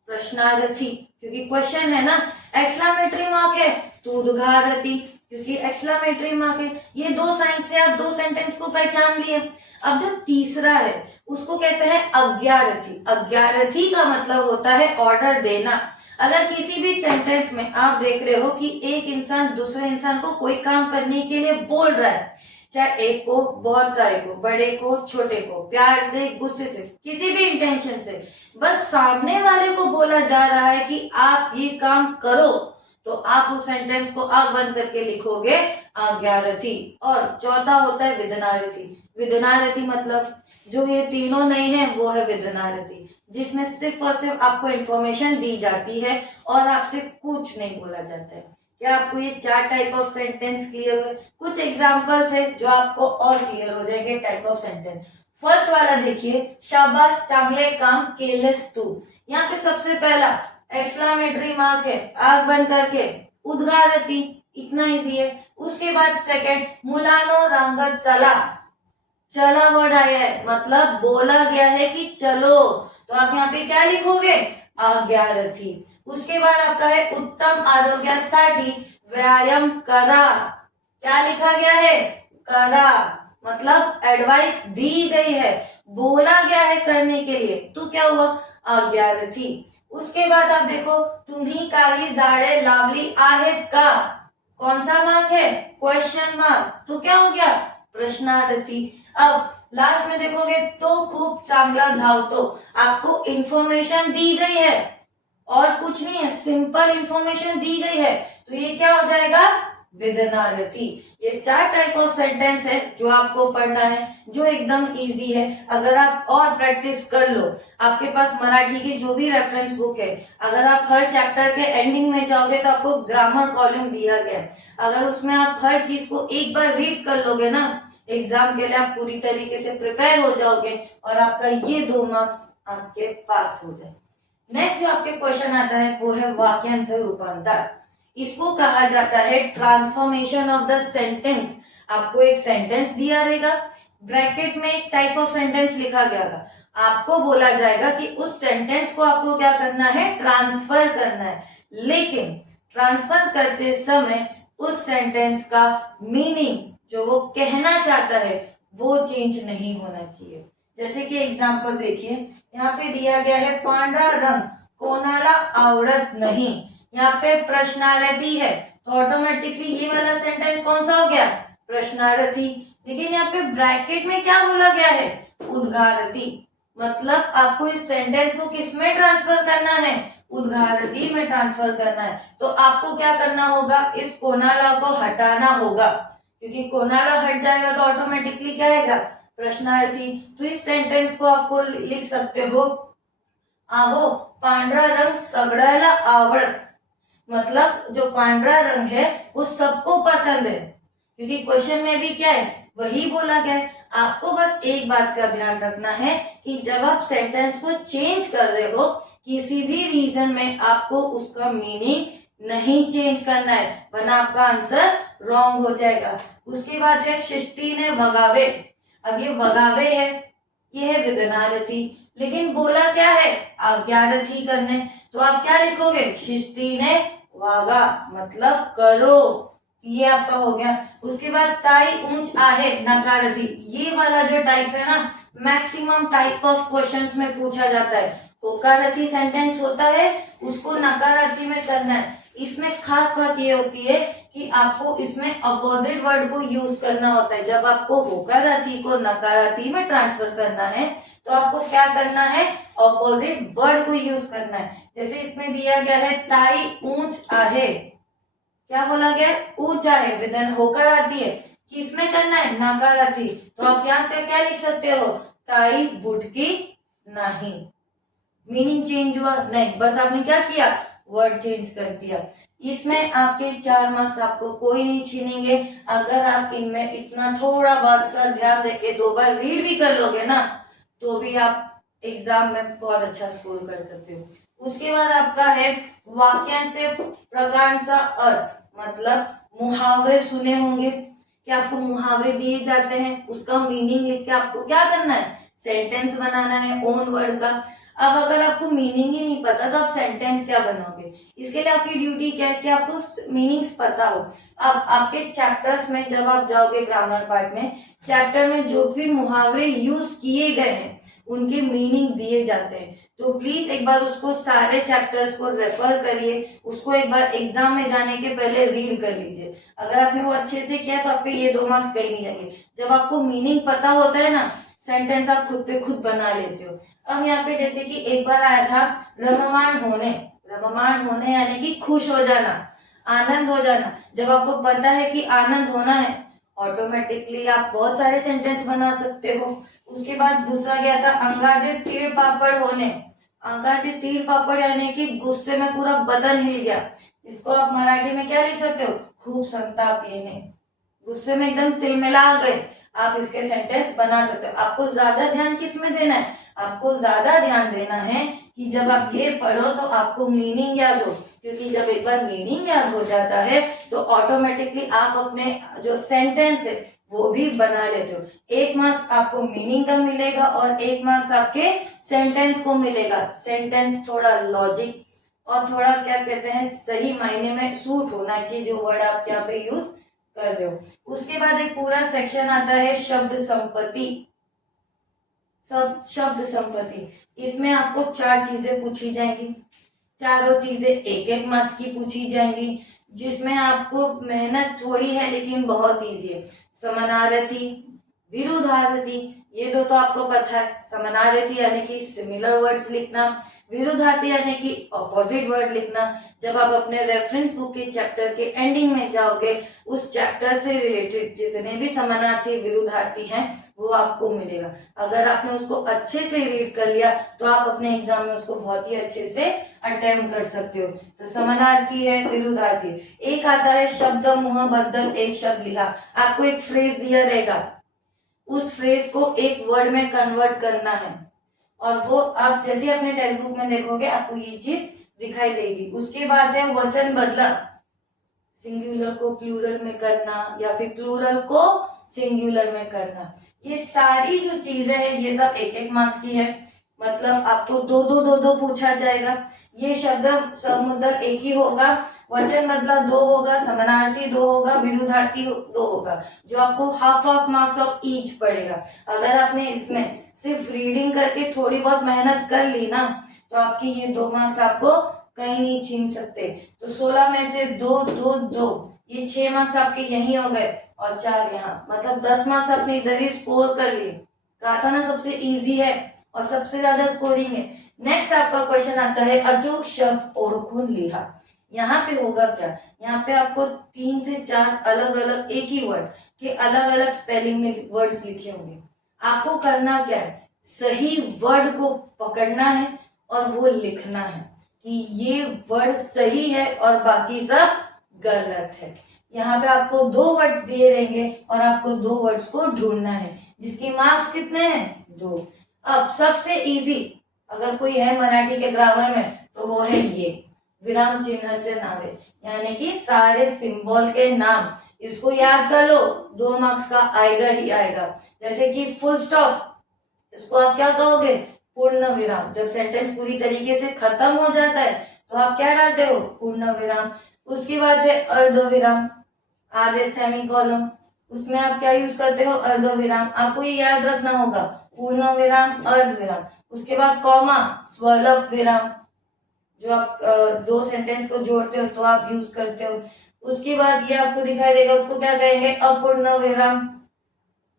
प्रश्नार्थी क्योंकि क्वेश्चन है ना, एक्सक्लेमेटरी मार्क है तो उद्गारती क्योंकि एक्सक्लेमेटरी मार्क है। ये 2 साइन से आप 2 सेंटेंस को पहचान लिए। अब जो तीसरा है उसको कहते हैं अज्ञारथी। अज्ञारथी का मतलब होता है ऑर्डर देना। अगर किसी भी सेंटेंस में आप देख रहे हो कि एक इंसान दूसरे इंसान को कोई काम करने के लिए बोल रहा है, चाहे एक को, बहुत सारे को, बड़े को, छोटे को, प्यार से, गुस्से से, किसी भी इंटेंशन से, बस सामने वाले को बोला जा रहा है कि आप ये काम करो, तो आप उस सेंटेंस को आंख बंद करके लिखोगे आज्ञार्थी। और चौथा होता है विधानार्थी। विधानार्थी मतलब जो ये तीनों नहीं है वो है विधानार्थी, जिसमें सिर्फ और सिर्फ आपको इंफॉर्मेशन दी जाती है और आपसे कुछ नहीं बोला जाता है। क्या आपको ये 4 टाइप ऑफ सेंटेंस क्लियर हुए? कुछ एग्जांपल्स है जो आपको और क्लियर हो जाएंगे टाइप ऑफ सेंटेंस। फर्स्ट वाला देखिए, शाबाश चांगले काम केलेस तू। यहाँ पे सबसे पहला एक्सक्लेमेटरी मार्क है, आग बंद करके, उद्गारती, इतना इजी है। उसके बाद सेकंड, मुलानो रंगत चला, चला वर्ड आया है मतलब बोला गया है कि चलो, तो आप यहाँ पे क्या लिखोगे? आज्ञार्थी। उसके बाद आपका है उत्तम आरोग्यासाठी व्यायाम करा। क्या लिखा गया है? करा, मतलब एडवाइस दी गई है, बोला गया है करने के लिए, तो क्या हुआ? आज्ञार्थी। उसके बाद आप देखो, तुम्ही काही झाडे लावली आहेत का? कौन सा मार्क है? क्वेश्चन मार्क, तो क्या हो गया? प्रश्नार्थी। अब लास्ट में देखोगे, तो खूब चांगला धावतो, आपको इंफॉर्मेशन दी गई है और कुछ नहीं है, सिंपल इंफॉर्मेशन दी गई है, तो ये क्या हो जाएगा? विधानार्थी। ये 4 टाइप ऑफ सेंटेंस है जो आपको पढ़ना है, जो एकदम इजी है। अगर आप और प्रैक्टिस कर लो, आपके पास मराठी की जो भी रेफरेंस बुक है, अगर आप हर चैप्टर के एंडिंग में जाओगे तो आपको ग्रामर कॉलम दिया गया है, अगर उसमें आप हर चीज को एक बार रीड कर लोगे ना, एग्जाम के लिए आप पूरी तरीके से प्रिपेयर हो जाओगे और आपका ये 2 मार्क्स आपके पास हो जाए। नेक्स्ट जो आपके क्वेश्चन आता है वो है वाक्यांश रूपांतर। इसको कहा जाता है ट्रांसफॉर्मेशन ऑफ द सेंटेंस। आपको एक सेंटेंस दिया रहेगा, ब्रैकेट में एक टाइप ऑफ सेंटेंस लिखा गया था, आपको बोला जाएगा कि उस सेंटेंस को आपको क्या करना है? ट्रांसफर करना है। लेकिन ट्रांसफर करते समय उस सेंटेंस का मीनिंग जो वो कहना चाहता है वो चेंज नहीं होना चाहिए। जैसे कि एग्जाम्पल देखिए, यहाँ पे दिया गया है पांढरा रंग कोणाला आवडत नहीं, यहाँ पे प्रश्नार्थी है, तो ऑटोमेटिकली ये वाला सेंटेंस कौन सा हो गया? प्रश्नार्थी। लेकिन यहाँ पे ब्रैकेट में क्या बोला गया है? उद्गारती। मतलब आपको इस सेंटेंस को किस में ट्रांसफर करना है? उद्गारती में ट्रांसफर करना है। तो आपको क्या करना होगा? इस कोणाला को हटाना होगा, क्योंकि कोणाला हट जाएगा तो ऑटोमेटिकली क्या आएगा? प्रश्नार्थी। तो इस सेंटेंस को आपको लिख सकते हो, आहो पांढरा रंग सगळ्याला आवडत, मतलब जो पांढरा रंग है वो सबको पसंद है, क्योंकि क्वेश्चन में भी क्या है? वही बोला गया है। आपको बस एक बात का ध्यान रखना है कि जब आप सेंटेंस को चेंज कर रहे हो, किसी भी रीजन में आपको उसका मीनिंग नहीं चेंज करना है, वरना आपका आंसर रॉन्ग हो जाएगा। उसके बाद है शिष्टी ने भगावे। अब ये भगावे है, ये है विधानार्थी, लेकिन बोला क्या है? आज्ञार्थी करने, तो आप क्या लिखोगे? शिष्टी ने वागा, मतलब करो, ये आपका हो गया। उसके बाद ताई ऊंच आहे नकारार्थी, ये वाला जो टाइप है ना, मैक्सिमम टाइप ऑफ क्वेश्चंस में पूछा जाता है। होकारार्थी सेंटेंस होता है, उसको नकारार्थी में करना है। इसमें खास बात ये होती है कि आपको इसमें अपोजिट वर्ड को यूज करना होता है। जब आपको होकारार्थी को नकारार्थी में ट्रांसफर करना है तो आपको क्या करना है? अपोजिट वर्ड को यूज करना है। जैसे इसमें दिया गया है ताई ऊंच आहे, क्या बोला गया? ऊंचा है, विधान होकारार्थी है, किसमें करना है? नकारार्थी। तो आप यहाँ पे क्या लिख सकते हो? ताई बुटकी नहीं। मीनिंग चेंज हुआ नहीं, बस आपने क्या किया? वर्ड चेंज कर दिया। इसमें आपके 4 मार्क्स आपको कोई नहीं छीनेंगे अगर आप इनमें इतना थोड़ा बहुत सा ध्यान देके 2 बार रीड भी कर लोगे ना, तो भी आप एग्जाम में बहुत अच्छा स्कोर कर सकते हो। उसके बाद आपका है वाक्यांश से प्रकारचा अर्थ, मतलब मुहावरे सुने होंगे कि आपको मुहावरे दिए जाते हैं, उसका मीनिंग लिख के आपको क्या करना है, सेंटेंस बनाना है ओन वर्ड का। अब अगर आपको मीनिंग ही नहीं पता तो आप सेंटेंस क्या बनाओगे? इसके लिए आपकी ड्यूटी क्या है कि आपको मीनिंग्स पता हो। अब आपके चैप्टर्स में जब आप जाओगे ग्रामर पार्ट में, चैप्टर में जो भी मुहावरे यूज किए गए हैं उनके मीनिंग दिए जाते हैं, तो प्लीज एक बार उसको सारे चैप्टर्स को रेफर करिए, उसको एक बार एग्जाम में जाने के पहले रीड कर लीजिए। अगर आपने वो अच्छे से किया तो आपके ये 2 मार्क्स कहीं नहीं जाएंगे। जब आपको मीनिंग पता होता है ना, सेंटेंस आप खुद पे खुद बना लेते हो। अब यहाँ पे जैसे कि एक बार आया था रममाण होने, रममाण होने यानी कि खुश हो जाना, आनंद हो जाना। जब आपको पता है कि आनंद होना है, ऑटोमेटिकली आप बहुत सारे सेंटेंस बना सकते हो। उसके बाद दूसरा गया था अंगाजे तीर पापड़ होने, अंगाजे तीर पापड़ यानी कि गुस्से में पूरा बदन हिल गया। इसको आप मराठी में क्या लिख सकते हो, खूब संताप येणे, गुस्से में एकदम तिलमिला गए, आप इसके सेंटेंस बना सकते हो। आपको ज्यादा ध्यान किस में देना है, आपको ज्यादा ध्यान देना है कि जब आप ये पढ़ो तो आपको मीनिंग याद हो, क्योंकि जब एक बार मीनिंग याद हो जाता है तो ऑटोमेटिकली आप अपने जो सेंटेंस है वो भी बना लेते हो। 1 मार्क्स आपको मीनिंग का मिलेगा और 1 मार्क्स आपके सेंटेंस को मिलेगा। सेंटेंस थोड़ा लॉजिक और थोड़ा क्या कहते हैं सही मायने में सूट होना चाहिए जो वर्ड आप यहाँ पे यूज कर रहे हो। उसके बाद एक पूरा सेक्शन आता है शब्द संपत्ति, शब्द संपत्ति। इसमें आपको 4 चीजें पूछी जाएंगी, चारों चीजें 1-1 मार्क्स की पूछी जाएंगी, जिसमें आपको मेहनत थोड़ी है लेकिन बहुत इजी है। समानार्थी, विरुद्धार्थी, ये 2 तो आपको पता है। समानार्थी यानी कि सिमिलर वर्ड्स लिखना, विरुद्धार्थी यानी कि ऑपोजिट वर्ड लिखना। जब आप अपने रेफरेंस बुक के चैप्टर के एंडिंग में जाओगे, उस चैप्टर से रिलेटेड जितने भी समानार्थी विरुद्धार्थी हैं वो आपको मिलेगा। अगर आपने उसको अच्छे से रीड कर लिया तो आप अपने एग्जाम में उसको बहुत ही अच्छे से अटेम्प्ट कर सकते हो। तो समानार्थी है, विरुद्धार्थी। एक आता है शब्द मुह बद्दल एक शब्द लिहा, आपको एक फ्रेज दिया रहेगा, उस फ्रेज को एक वर्ड में कन्वर्ट करना है और वो आप जैसे अपने टेक्स्ट बुक में देखोगे आपको ये चीज दिखाई देगी। उसके बाद है वचन बदला, सिंगुलर को प्लूरल में करना या फिर प्लूरल को सिंगुलर में करना। ये सारी जो चीजें हैं ये सब 1-1 मार्क्स की है, मतलब आपको 2-2 पूछा जाएगा। ये शब्द समुद्र एक ही होगा, वचन बदला 2 होगा, समानार्थी 2 होगा, विरुद्धार्थी 2 होगा, जो आपको हाफ मार्क्स ऑफ ईच पड़ेगा। अगर आपने इसमें सिर्फ रीडिंग करके थोड़ी बहुत मेहनत कर ली ना तो आपकी ये 2 मार्क्स आपको कहीं नहीं छीन सकते। तो 16 में से 2, ये 6 मार्क्स आपके यहीं हो गए और 4 यहाँ, मतलब 10 मार्क्स आपने इधर ही स्कोर कर लिए। कहा था ना सबसे इजी है और सबसे ज्यादा स्कोरिंग है। नेक्स्ट आपका क्वेश्चन आता है अचूक शब्द ओळखून लिहा। यहाँ पे होगा क्या, यहाँ पे आपको 3 से 4 अलग अलग एक ही वर्ड के अलग अलग स्पेलिंग में वर्ड्स लिखे होंगे। आपको करना क्या है, सही वर्ड को पकड़ना है और वो लिखना है कि ये वर्ड सही है और बाकी सब गलत है। यहाँ पे आपको 2 वर्ड्स दिए रहेंगे और आपको 2 वर्ड्स को ढूंढना है, जिसके मार्क्स कितने हैं 2। अब सबसे इजी अगर कोई है मराठी के ग्रामर में तो वो है ये विराम चिन्ह से नावे, यानी कि सारे सिंबल के नाम, इसको याद कर लो 2 मार्क्स का आएगा ही आएगा। जैसे कि फुल स्टॉप, इसको आप क्या कहोगे, पूर्ण विराम। जब सेंटेंस पूरी तरीके से खत्म हो जाता है तो आप क्या डालते हो, पूर्ण विराम। उसके बाद है अर्ध विराम, आधे सेमीकोलन, उसमें आप क्या यूज करते हो, अर्ध विराम। आपको ये याद रखना होगा, पूर्ण विराम, अर्ध विराम। उसके बाद कॉमा, स्वल्प विराम, जो आप 2 सेंटेंस को जोड़ते हो तो आप यूज करते हो। उसके बाद ये आपको दिखाई देगा, उसको क्या कहेंगे, अपूर्ण विराम।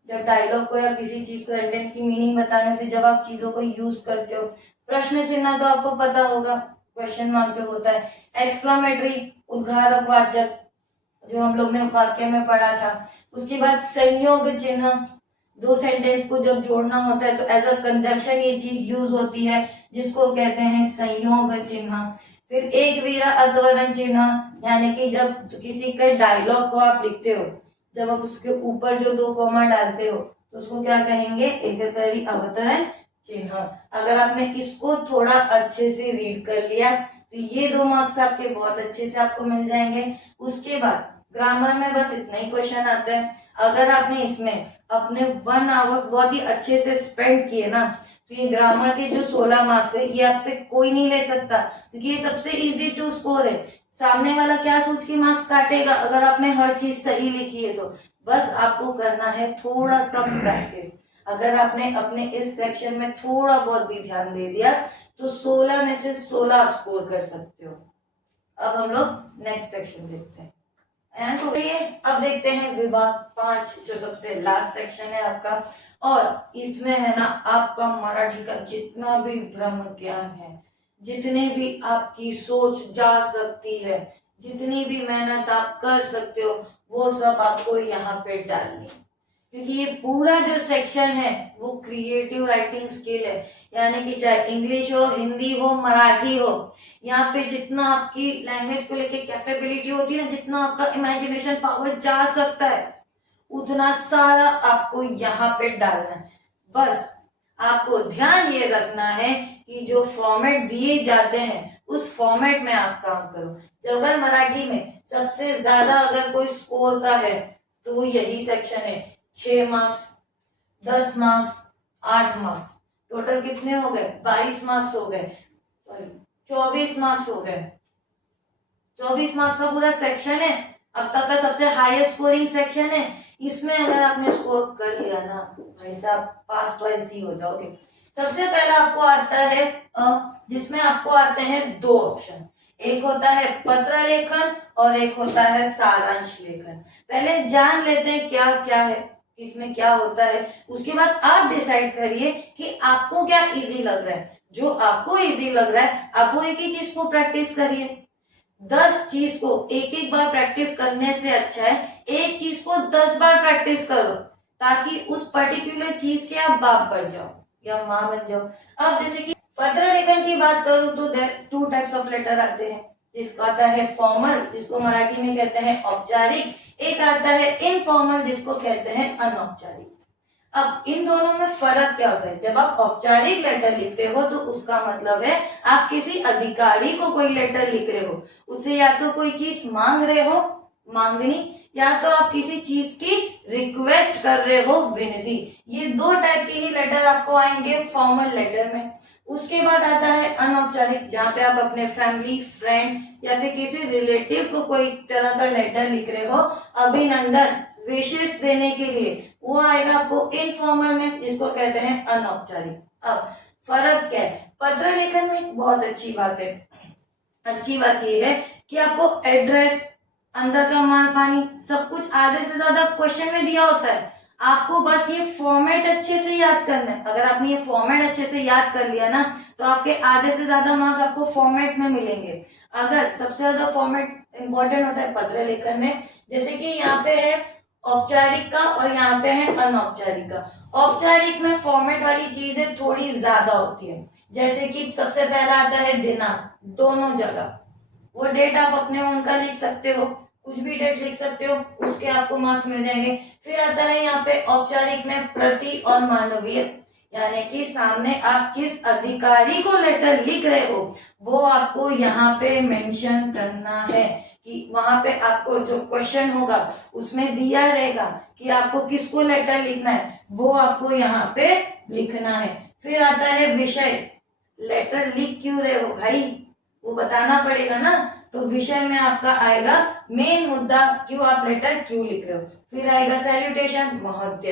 जब डायलॉग को या किसी चीज को सेंटेंस की मीनिंग बताने होती है, जब आप चीजों को यूज करते हो। प्रश्न चिन्ह तो आपको पता होगा, क्वेश्चन मार्क जो होता है। एक्सक्लामेटरी, उद्गारक वाचक, जो हम लोग ने वाक्य में पढ़ा था। उसके बाद संयोग चिन्ह, 2 सेंटेंस को जब जोड़ना होता है तो एज अ कंजक्शन ये चीज यूज होती है, जिसको कहते हैं संयोग चिन्ह। फिर एक वीरा अधवरण चिन्ह, यानी कि जब किसी के डायलॉग को आप लिखते हो, जब आप उसके ऊपर जो 2 कॉमा डालते हो तो उसको क्या कहेंगे, एककरी अवतरण चिन्ह। अगर आपने इसको थोड़ा अच्छे से रीड कर लिया तो ये 2 मार्क्स आपके बहुत अच्छे से आपको मिल जाएंगे। उसके बाद ग्रामर में बस इतना ही क्वेश्चन आता है। अगर आपने इसमें अपने 1 आवर्स बहुत ही अच्छे से स्पेंड किए ना, तो ये ग्रामर के जो 16 मार्क्स है ये आपसे कोई नहीं ले सकता, क्योंकि ये सबसे इजी टू स्कोर है। सामने वाला क्या सोच के मार्क्स काटेगा अगर आपने हर चीज सही लिखी है तो। बस आपको करना है थोड़ा सा प्रैक्टिस। अगर आपने अपने इस सेक्शन में थोड़ा बहुत भी ध्यान दे दिया तो 16 में से 16 आप स्कोर कर सकते हो। अब हम लोग नेक्स्ट सेक्शन देखते हैं। एंड तो ये अब देखते हैं विभाग 5, जो सबसे लास्ट सेक्शन है आपका। और इसमें है ना आपका मराठी का जितना भी ब्रह्म ज्ञान है, जितने भी आपकी सोच जा सकती है, जितनी भी मेहनत आप कर सकते हो, वो सब आपको यहाँ पे डालनी है। क्योंकि ये पूरा जो सेक्शन है वो क्रिएटिव राइटिंग स्किल है, यानी कि चाहे इंग्लिश हो, हिंदी हो, मराठी हो, यहाँ पे जितना आपकी लैंग्वेज को लेके कैपेबिलिटी होती है ना, जितना आपका इमेजिनेशन पावर जा सकता है, उतना सारा आपको यहाँ पे डालना है। बस आपको ध्यान ये रखना है कि जो फॉर्मेट दिए जाते हैं उस फॉर्मेट में आप काम करो। जब अगर मराठी में सबसे ज्यादा अगर कोई स्कोर का है तो वो यही सेक्शन है। 6 मार्क्स, 10 मार्क्स, 8 मार्क्स, टोटल कितने हो गए, 22 मार्क्स हो गए, सॉरी 24 मार्क्स हो गए। 24 मार्क्स का पूरा सेक्शन है, अब तक का सबसे हाईएस्ट स्कोरिंग सेक्शन है। इसमें अगर आपने स्कोर कर लिया ना भाई साहब, पास तो ऐसे ही हो जाओगे। सबसे पहला आपको आता है जिसमें आपको आते हैं 2 ऑप्शन। एक होता है पत्र लेखन और एक होता है सारांश लेखन। पहले जान लेते हैं क्या क्या है, इसमें क्या होता है, उसके बाद आप डिसाइड करिए कि आपको क्या इजी लग रहा है। जो आपको इजी लग रहा है आपको एक ही चीज को प्रैक्टिस करिए। 10 चीज को एक एक बार प्रैक्टिस करने से अच्छा है एक चीज को 10 बार प्रैक्टिस करो, ताकि उस पर्टिकुलर चीज के आप बाप बन जाओ या माँ बन जाओ। अब जैसे कि पत्र लेखन की बात करूं तो 2 टाइप्स ऑफ लेटर आते हैं। जिसको आता है फॉर्मल, जिसको मराठी में कहते हैं औपचारिक, एक आता है इनफॉर्मल, जिसको कहते हैं अनौपचारिक। अब इन दोनों में फर्क क्या होता है, जब आप औपचारिक लेटर लिखते हो तो उसका मतलब है आप किसी अधिकारी को कोई लेटर लिख रहे हो, उससे या तो कोई चीज मांग रहे हो, मांगनी, या तो आप किसी चीज की रिक्वेस्ट कर रहे हो, विनती। ये 2 टाइप के ही लेटर आपको आएंगे फॉर्मल लेटर में। उसके बाद आता है अनौपचारिक, जहाँ पे आप अपने फैमिली, फ्रेंड या फिर किसी रिलेटिव को कोई तरह का लेटर लिख रहे हो, अभिनंदन, विशेष देने के लिए, वो आएगा आपको इनफॉर्मल में, जिसको कहते हैं अनौपचारिक। अब फर्क क्या है, पत्र लेखन में बहुत अच्छी बात है, अच्छी बात ये है कि आपको एड्रेस, अंदर का माल पानी, सब कुछ आधे से ज्यादा क्वेश्चन में दिया होता है। आपको बस ये फॉर्मेट अच्छे से याद करना है। अगर आपने ये फॉर्मेट अच्छे से याद कर लिया ना तो आपके आधे से ज्यादा मार्क आपको फॉर्मेट में मिलेंगे। अगर सबसे ज्यादा फॉर्मेट इंपॉर्टेंट होता है पत्र लेखन में, जैसे कि यहाँ पे है औपचारिक का और यहाँ पे है अनौपचारिक का। औपचारिक में फॉर्मेट वाली चीजें थोड़ी ज्यादा होती है, जैसे कि सबसे पहला आता है दिनांक, दोनों जगह वो डेट आप अपने मन का लिख सकते हो, कुछ भी डेट लिख सकते हो, उसके आपको मार्क्स मिल जाएंगे। फिर आता है यहाँ पे औपचारिक में प्रति और मानवीय, यानी कि सामने आप किस अधिकारी को लेटर लिख रहे हो वो आपको यहाँ पे मेंशन करना है, कि वहां पे आपको जो क्वेश्चन होगा उसमें दिया रहेगा कि आपको किसको लेटर लिखना है, वो आपको यहाँ पे लिखना है। फिर आता है विषय, लेटर लिख क्यों रहे हो भाई, वो बताना पड़ेगा ना। तो विषय में आपका आएगा मेन मुद्दा, क्यों आप लेटर क्यों लिख रहे हो। फिर आएगा सैल्यूटेशन, महत्व।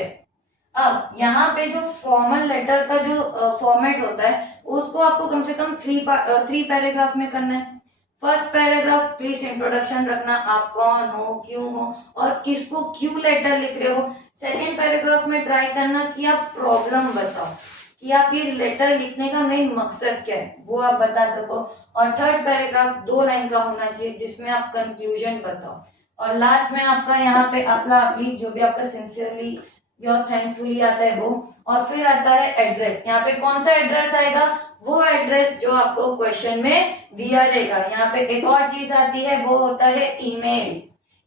अब यहाँ पे जो फॉर्मल लेटर का जो फॉर्मेट होता है उसको आपको कम से कम 3 पैराग्राफ में करना है। फर्स्ट पैराग्राफ प्लीज इंट्रोडक्शन रखना, आप कौन हो, क्यों हो और किसको क्यों लेटर लिख रहे हो। सेकेंड पैराग्राफ में ट्राई करना कि आप प्रॉब्लम बताओ, कि आप ये लेटर लिखने का मेन मकसद क्या है वो आप बता सको। और थर्ड पैराग्राफ 2 लाइन का होना चाहिए जिसमें आप कंक्लूजन बताओ। और लास्ट में आपका यहाँ पे अपना अपनी जो भी आपका सिंसियरली योर थैंक्सफुली आता है वो। और फिर आता है एड्रेस, यहाँ पे कौन सा एड्रेस आएगा, वो एड्रेस जो आपको क्वेश्चन में दिया रहेगा। यहाँ पे एक और चीज आती है, वो होता है ईमेल।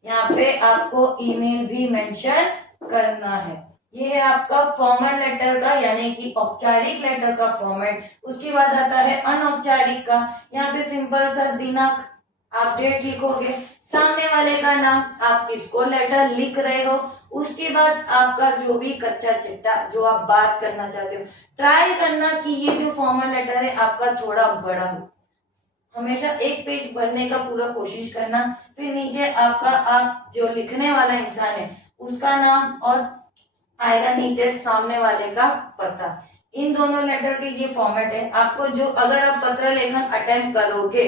यहाँ पे आपको ईमेल भी मेंशन करना है। ये है आपका फॉर्मल लेटर का यानी कि औपचारिक लेटर का फॉर्मेट। उसके बाद आता है अनौपचारिक का। यहाँ पे सिंपल सा दिनांक, आप डेट लिखोगे, सामने वाले का नाम, आप किसको लेटर लिख रहे हो, उसके बाद आपका जो भी कच्चा चिट्ठा जो आप बात करना चाहते हो। ट्राई करना कि ये जो फॉर्मल लेटर है आपका थोड़ा बड़ा हो, हमेशा एक पेज भरने का पूरा कोशिश करना। फिर नीचे आपका, आप जो लिखने वाला इंसान है उसका नाम और आएगा नीचे सामने वाले का पता। इन दोनों लेटर के ये फॉर्मेट है। आपको जो, अगर आप पत्र लेखन अटेम्प्ट करोगे,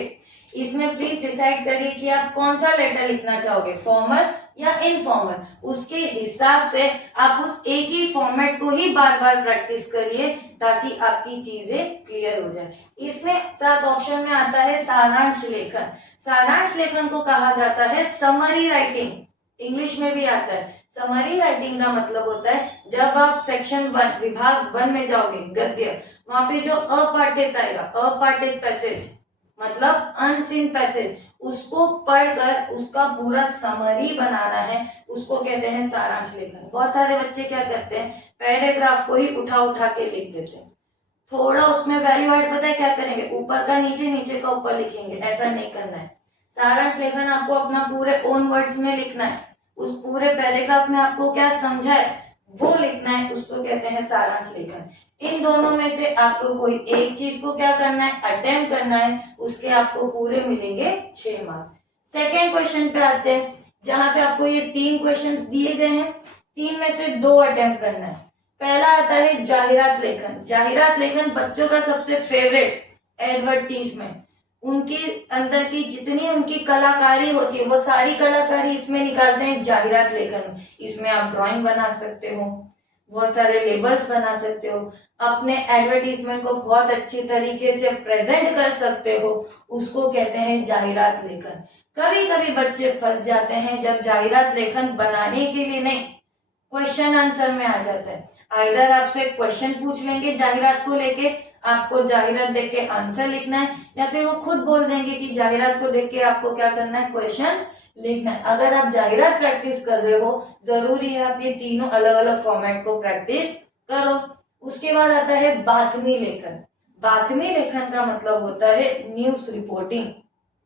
इसमें प्लीज डिसाइड करिए कि आप कौन सा लेटर लिखना चाहोगे, फॉर्मल या इनफॉर्मल। उसके हिसाब से आप उस एक ही फॉर्मेट को ही बार बार प्रैक्टिस करिए ताकि आपकी चीजें क्लियर हो जाए। इसमें 7 ऑप्शन में आता है सारांश लेखन। सारांश लेखन को कहा जाता है समरी राइटिंग, इंग्लिश में भी आता है। समरी राइटिंग का मतलब होता है जब आप सेक्शन 1 विभाग 1 में जाओगे गद्य, वहां पे जो अपाठित आएगा, अपाठित पैसेज मतलब अनसीन पैसेज, उसको पढ़कर उसका पूरा समरी बनाना है, उसको कहते हैं सारांश लेखन। बहुत सारे बच्चे क्या करते हैं, पैराग्राफ को ही उठा उठा के लिख देते हैं। थोड़ा उसमें वैल्यू ऐड पता है क्या करेंगे, ऊपर का नीचे, नीचे का ऊपर लिखेंगे। ऐसा नहीं करना है। सारांश लेखन आपको अपना पूरे ओन वर्ड्स में लिखना है। उस पूरे पैराग्राफ में आपको क्या समझा है वो लिखना है, उसको कहते हैं सारांश लेखन। इन दोनों में से आपको कोई एक चीज को क्या करना है, अटेम्प्ट करना है। उसके आपको पूरे मिलेंगे 6 मार्क्स। सेकेंड क्वेश्चन पे आते हैं, जहां पे आपको ये 3 क्वेश्चंस दिए गए हैं, 3 में से 2 अटेम्प्ट करना है। पहला आता है जाहिरात लेखन। जाहिरात लेखन बच्चों का सबसे फेवरेट, एडवर्टीजमेंट। उनके अंदर की जितनी उनकी कलाकारी होती है वो सारी कलाकारी इसमें निकालते हैं जाहिरात लेखन में। इसमें आप ड्राइंग बना सकते हो, बहुत सारे लेबल्स बना सकते हो, अपने एडवर्टीजमेंट को बहुत अच्छी तरीके से प्रेजेंट कर सकते हो, उसको कहते हैं जाहिरात लेखन। कभी कभी बच्चे फंस जाते हैं जब जाहिरात लेखन बनाने के लिए नहीं, क्वेश्चन आंसर में आ जाता है। आइदर आपसे क्वेश्चन पूछ लेंगे जाहिरात को लेके, आपको जाहिरात देख के आंसर लिखना है, या फिर वो खुद बोल देंगे कि जाहिरात को देख के आपको क्या करना है, क्वेश्चंस लिखना है। अगर आप जाहिरात प्रैक्टिस कर रहे हो, जरूरी है आप ये तीनों अलग अलग फॉर्मेट को प्रैक्टिस करो। उसके बाद आता है बातमी लेखन। बातमी लेखन का मतलब होता है न्यूज रिपोर्टिंग।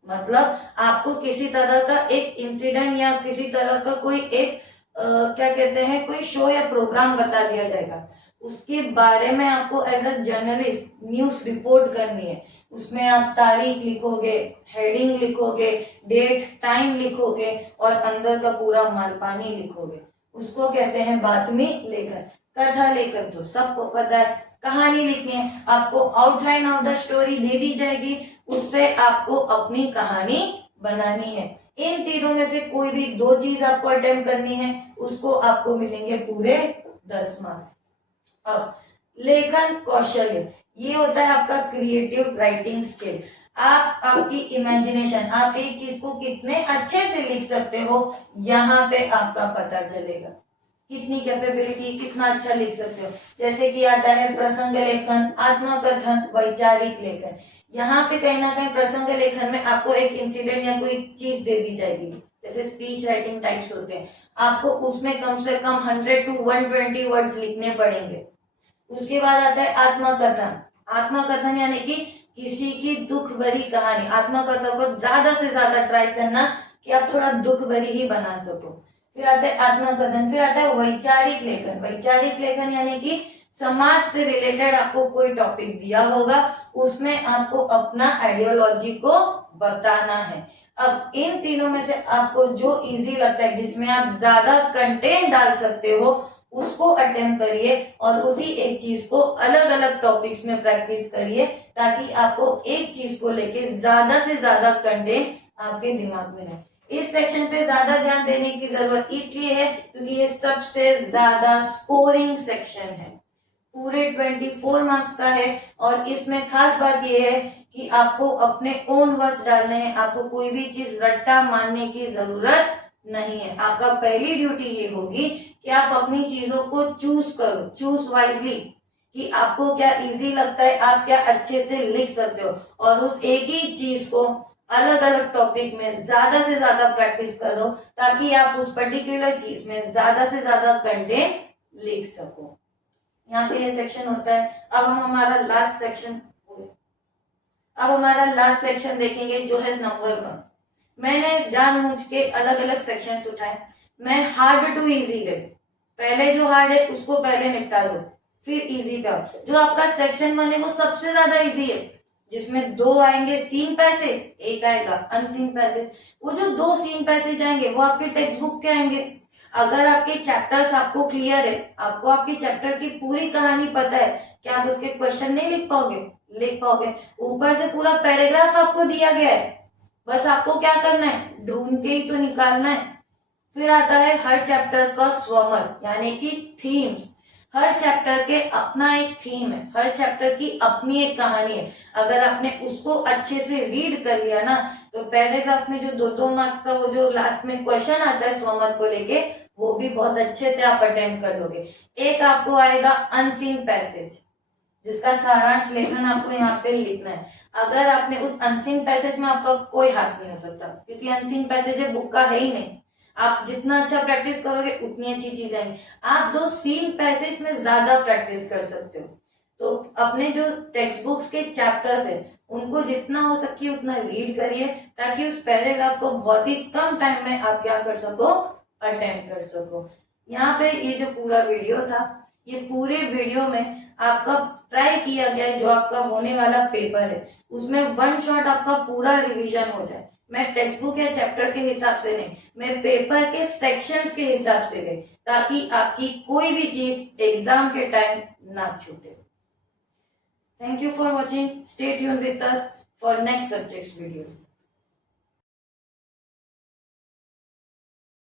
मतलब आपको किसी तरह का एक इंसिडेंट या किसी तरह का कोई एक क्या कहते हैं, कोई शो या प्रोग्राम बता दिया जाएगा, उसके बारे में आपको as a journalist news report करनी है। उसमें आप तारीख लिखोगे, हेडिंग लिखोगे, डेट टाइम लिखोगे और अंदर का पूरा मालपानी लिखोगे, उसको कहते हैं बातमी लेखन। कथा लेखन तो सबको पता है, कहानी लिखनी है, आपको आउटलाइन ऑफ द स्टोरी दे दी जाएगी, उससे आपको अपनी कहानी बनानी है। इन तीनों में से कोई भी 2 चीज आपको अटेम्प्ट करनी है, उसको आपको मिलेंगे पूरे 10 मार्क्स। अब लेखन कौशल्य, ये होता है आपका क्रिएटिव राइटिंग स्किल। आप, आपकी इमेजिनेशन, आप एक चीज को कितने अच्छे से लिख सकते हो, यहाँ पे आपका पता चलेगा कितनी कैपेबिलिटी, कितना अच्छा लिख सकते हो। जैसे कि आता है प्रसंग लेखन, आत्मकथन, वैचारिक लेखन। यहाँ पे कहीं ना कहीं प्रसंग लेखन में आपको एक इंसिडेंट या कोई चीज दे दी जाएगी, जैसे स्पीच राइटिंग टाइप्स होते हैं, आपको उसमें कम से कम 100 to 120 वर्ड्स लिखने पड़ेंगे। उसके बाद आता है आत्मकथन। आत्मकथन यानी कि किसी की दुख भरी कहानी। आत्मकथन को ज्यादा से ज्यादा ट्राई करना कि आप थोड़ा दुख भरी ही बना सको। फिर आता है आत्मकथन। फिर आता है वैचारिक लेखन। वैचारिक लेखन यानी कि समाज से रिलेटेड आपको कोई टॉपिक दिया होगा, उसमें आपको अपना आइडियोलॉजी को बताना है। अब इन तीनों में से आपको जो इजी लगता है, जिसमें आप ज्यादा कंटेंट डाल सकते हो, उसको अटेम्प्ट करिए और उसी एक चीज को अलग अलग टॉपिक्स में प्रैक्टिस करिए, ताकि आपको एक चीज को लेके ज्यादा से ज्यादा कंटेंट आपके दिमाग में रहे। इस सेक्शन पे ज्यादा ध्यान देने की जरूरत इसलिए है क्योंकि ये सबसे ज्यादा स्कोरिंग सेक्शन है, पूरे 24 मार्क्स का है। और इसमें खास बात यह है कि आपको अपने ओन वर्ड्स डालने हैं, आपको कोई भी चीज रट्टा मानने की जरूरत नहीं है। आपका पहली ड्यूटी ये होगी कि आप अपनी चीजों को चूज करो, चूज वाइजली, कि आपको क्या इजी लगता है, आप क्या अच्छे से लिख सकते हो, और उस एक ही चीज को अलग अलग टॉपिक में ज्यादा से ज्यादा प्रैक्टिस करो ताकि आप उस पर्टिकुलर चीज में ज्यादा से ज्यादा कंटेंट लिख सको। यहाँ पे ये सेक्शन होता है। अब हमारा लास्ट सेक्शन देखेंगे जो है नंबर 1। मैंने जानबूझ के अलग अलग सेक्शंस उठाए। मैं हार्ड टू इजी गई, पहले जो हार्ड है उसको पहले निपटा दो, फिर इजी पे आओ। जो आपका सेक्शन 1 है वो सबसे ज्यादा इजी है, जिसमें 2 आएंगे सीन पैसेज, एक आएगा अनसीन पैसेज। वो जो 2 सीन पैसेज आएंगे वो आपके टेक्स्ट बुक के आएंगे। अगर आपके चैप्टर्स आपको क्लियर है, आपको आपके चैप्टर की पूरी कहानी पता है, क्या आप उसके क्वेश्चन नहीं लिख पाओगे? लिख पाओगे। ऊपर से पूरा पैराग्राफ आपको दिया गया है, बस आपको क्या करना है, ढूंढ के ही तो निकालना है। फिर आता है हर चैप्टर का स्वमत यानी कि थीम्स। हर चैप्टर के अपना एक थीम है, हर चैप्टर की अपनी एक कहानी है। अगर आपने उसको अच्छे से रीड कर लिया ना, तो पैराग्राफ में जो 2-2 मार्क्स का वो जो लास्ट में क्वेश्चन आता है स्वमत को लेके, वो भी बहुत अच्छे से आप अटेम्प्ट कर लोगे। एक आपको आएगा अनसीन पैसेज, जिसका सारांश लेखन आपको यहाँ पे लिखना है। अगर आपने उस अनसीन पैसेज में, आपका कोई हाथ नहीं हो सकता क्योंकि अनसीन पैसेज है, बुक का है ही नहीं। आप जितना अच्छा प्रैक्टिस करोगे उतनी अच्छी चीज आएंगी। आप 2 सीन पैसेज में ज्यादा प्रैक्टिस कर सकते हो। तो अपने जो टेक्स्ट बुक्स के चैप्टर्स है उनको जितना हो सके उतना रीड करिए ताकि उस पैराग्राफ को बहुत ही कम टाइम में आप क्या कर सको, अटेम्प्ट कर सको। यहाँ पे ये जो पूरा वीडियो था, ये पूरे वीडियो में आपका ट्राई किया गया है जो आपका होने वाला पेपर है उसमें 1 शॉट आपका पूरा रिवीजन हो जाए। मैं टेक्स्ट बुक या चैप्टर के हिसाब से नहीं, मैं पेपर के सेक्शंस के हिसाब से गई ताकि आपकी कोई भी चीज एग्जाम के टाइम ना छूटे। Thank you for watching, stay tuned with us for next subjects video.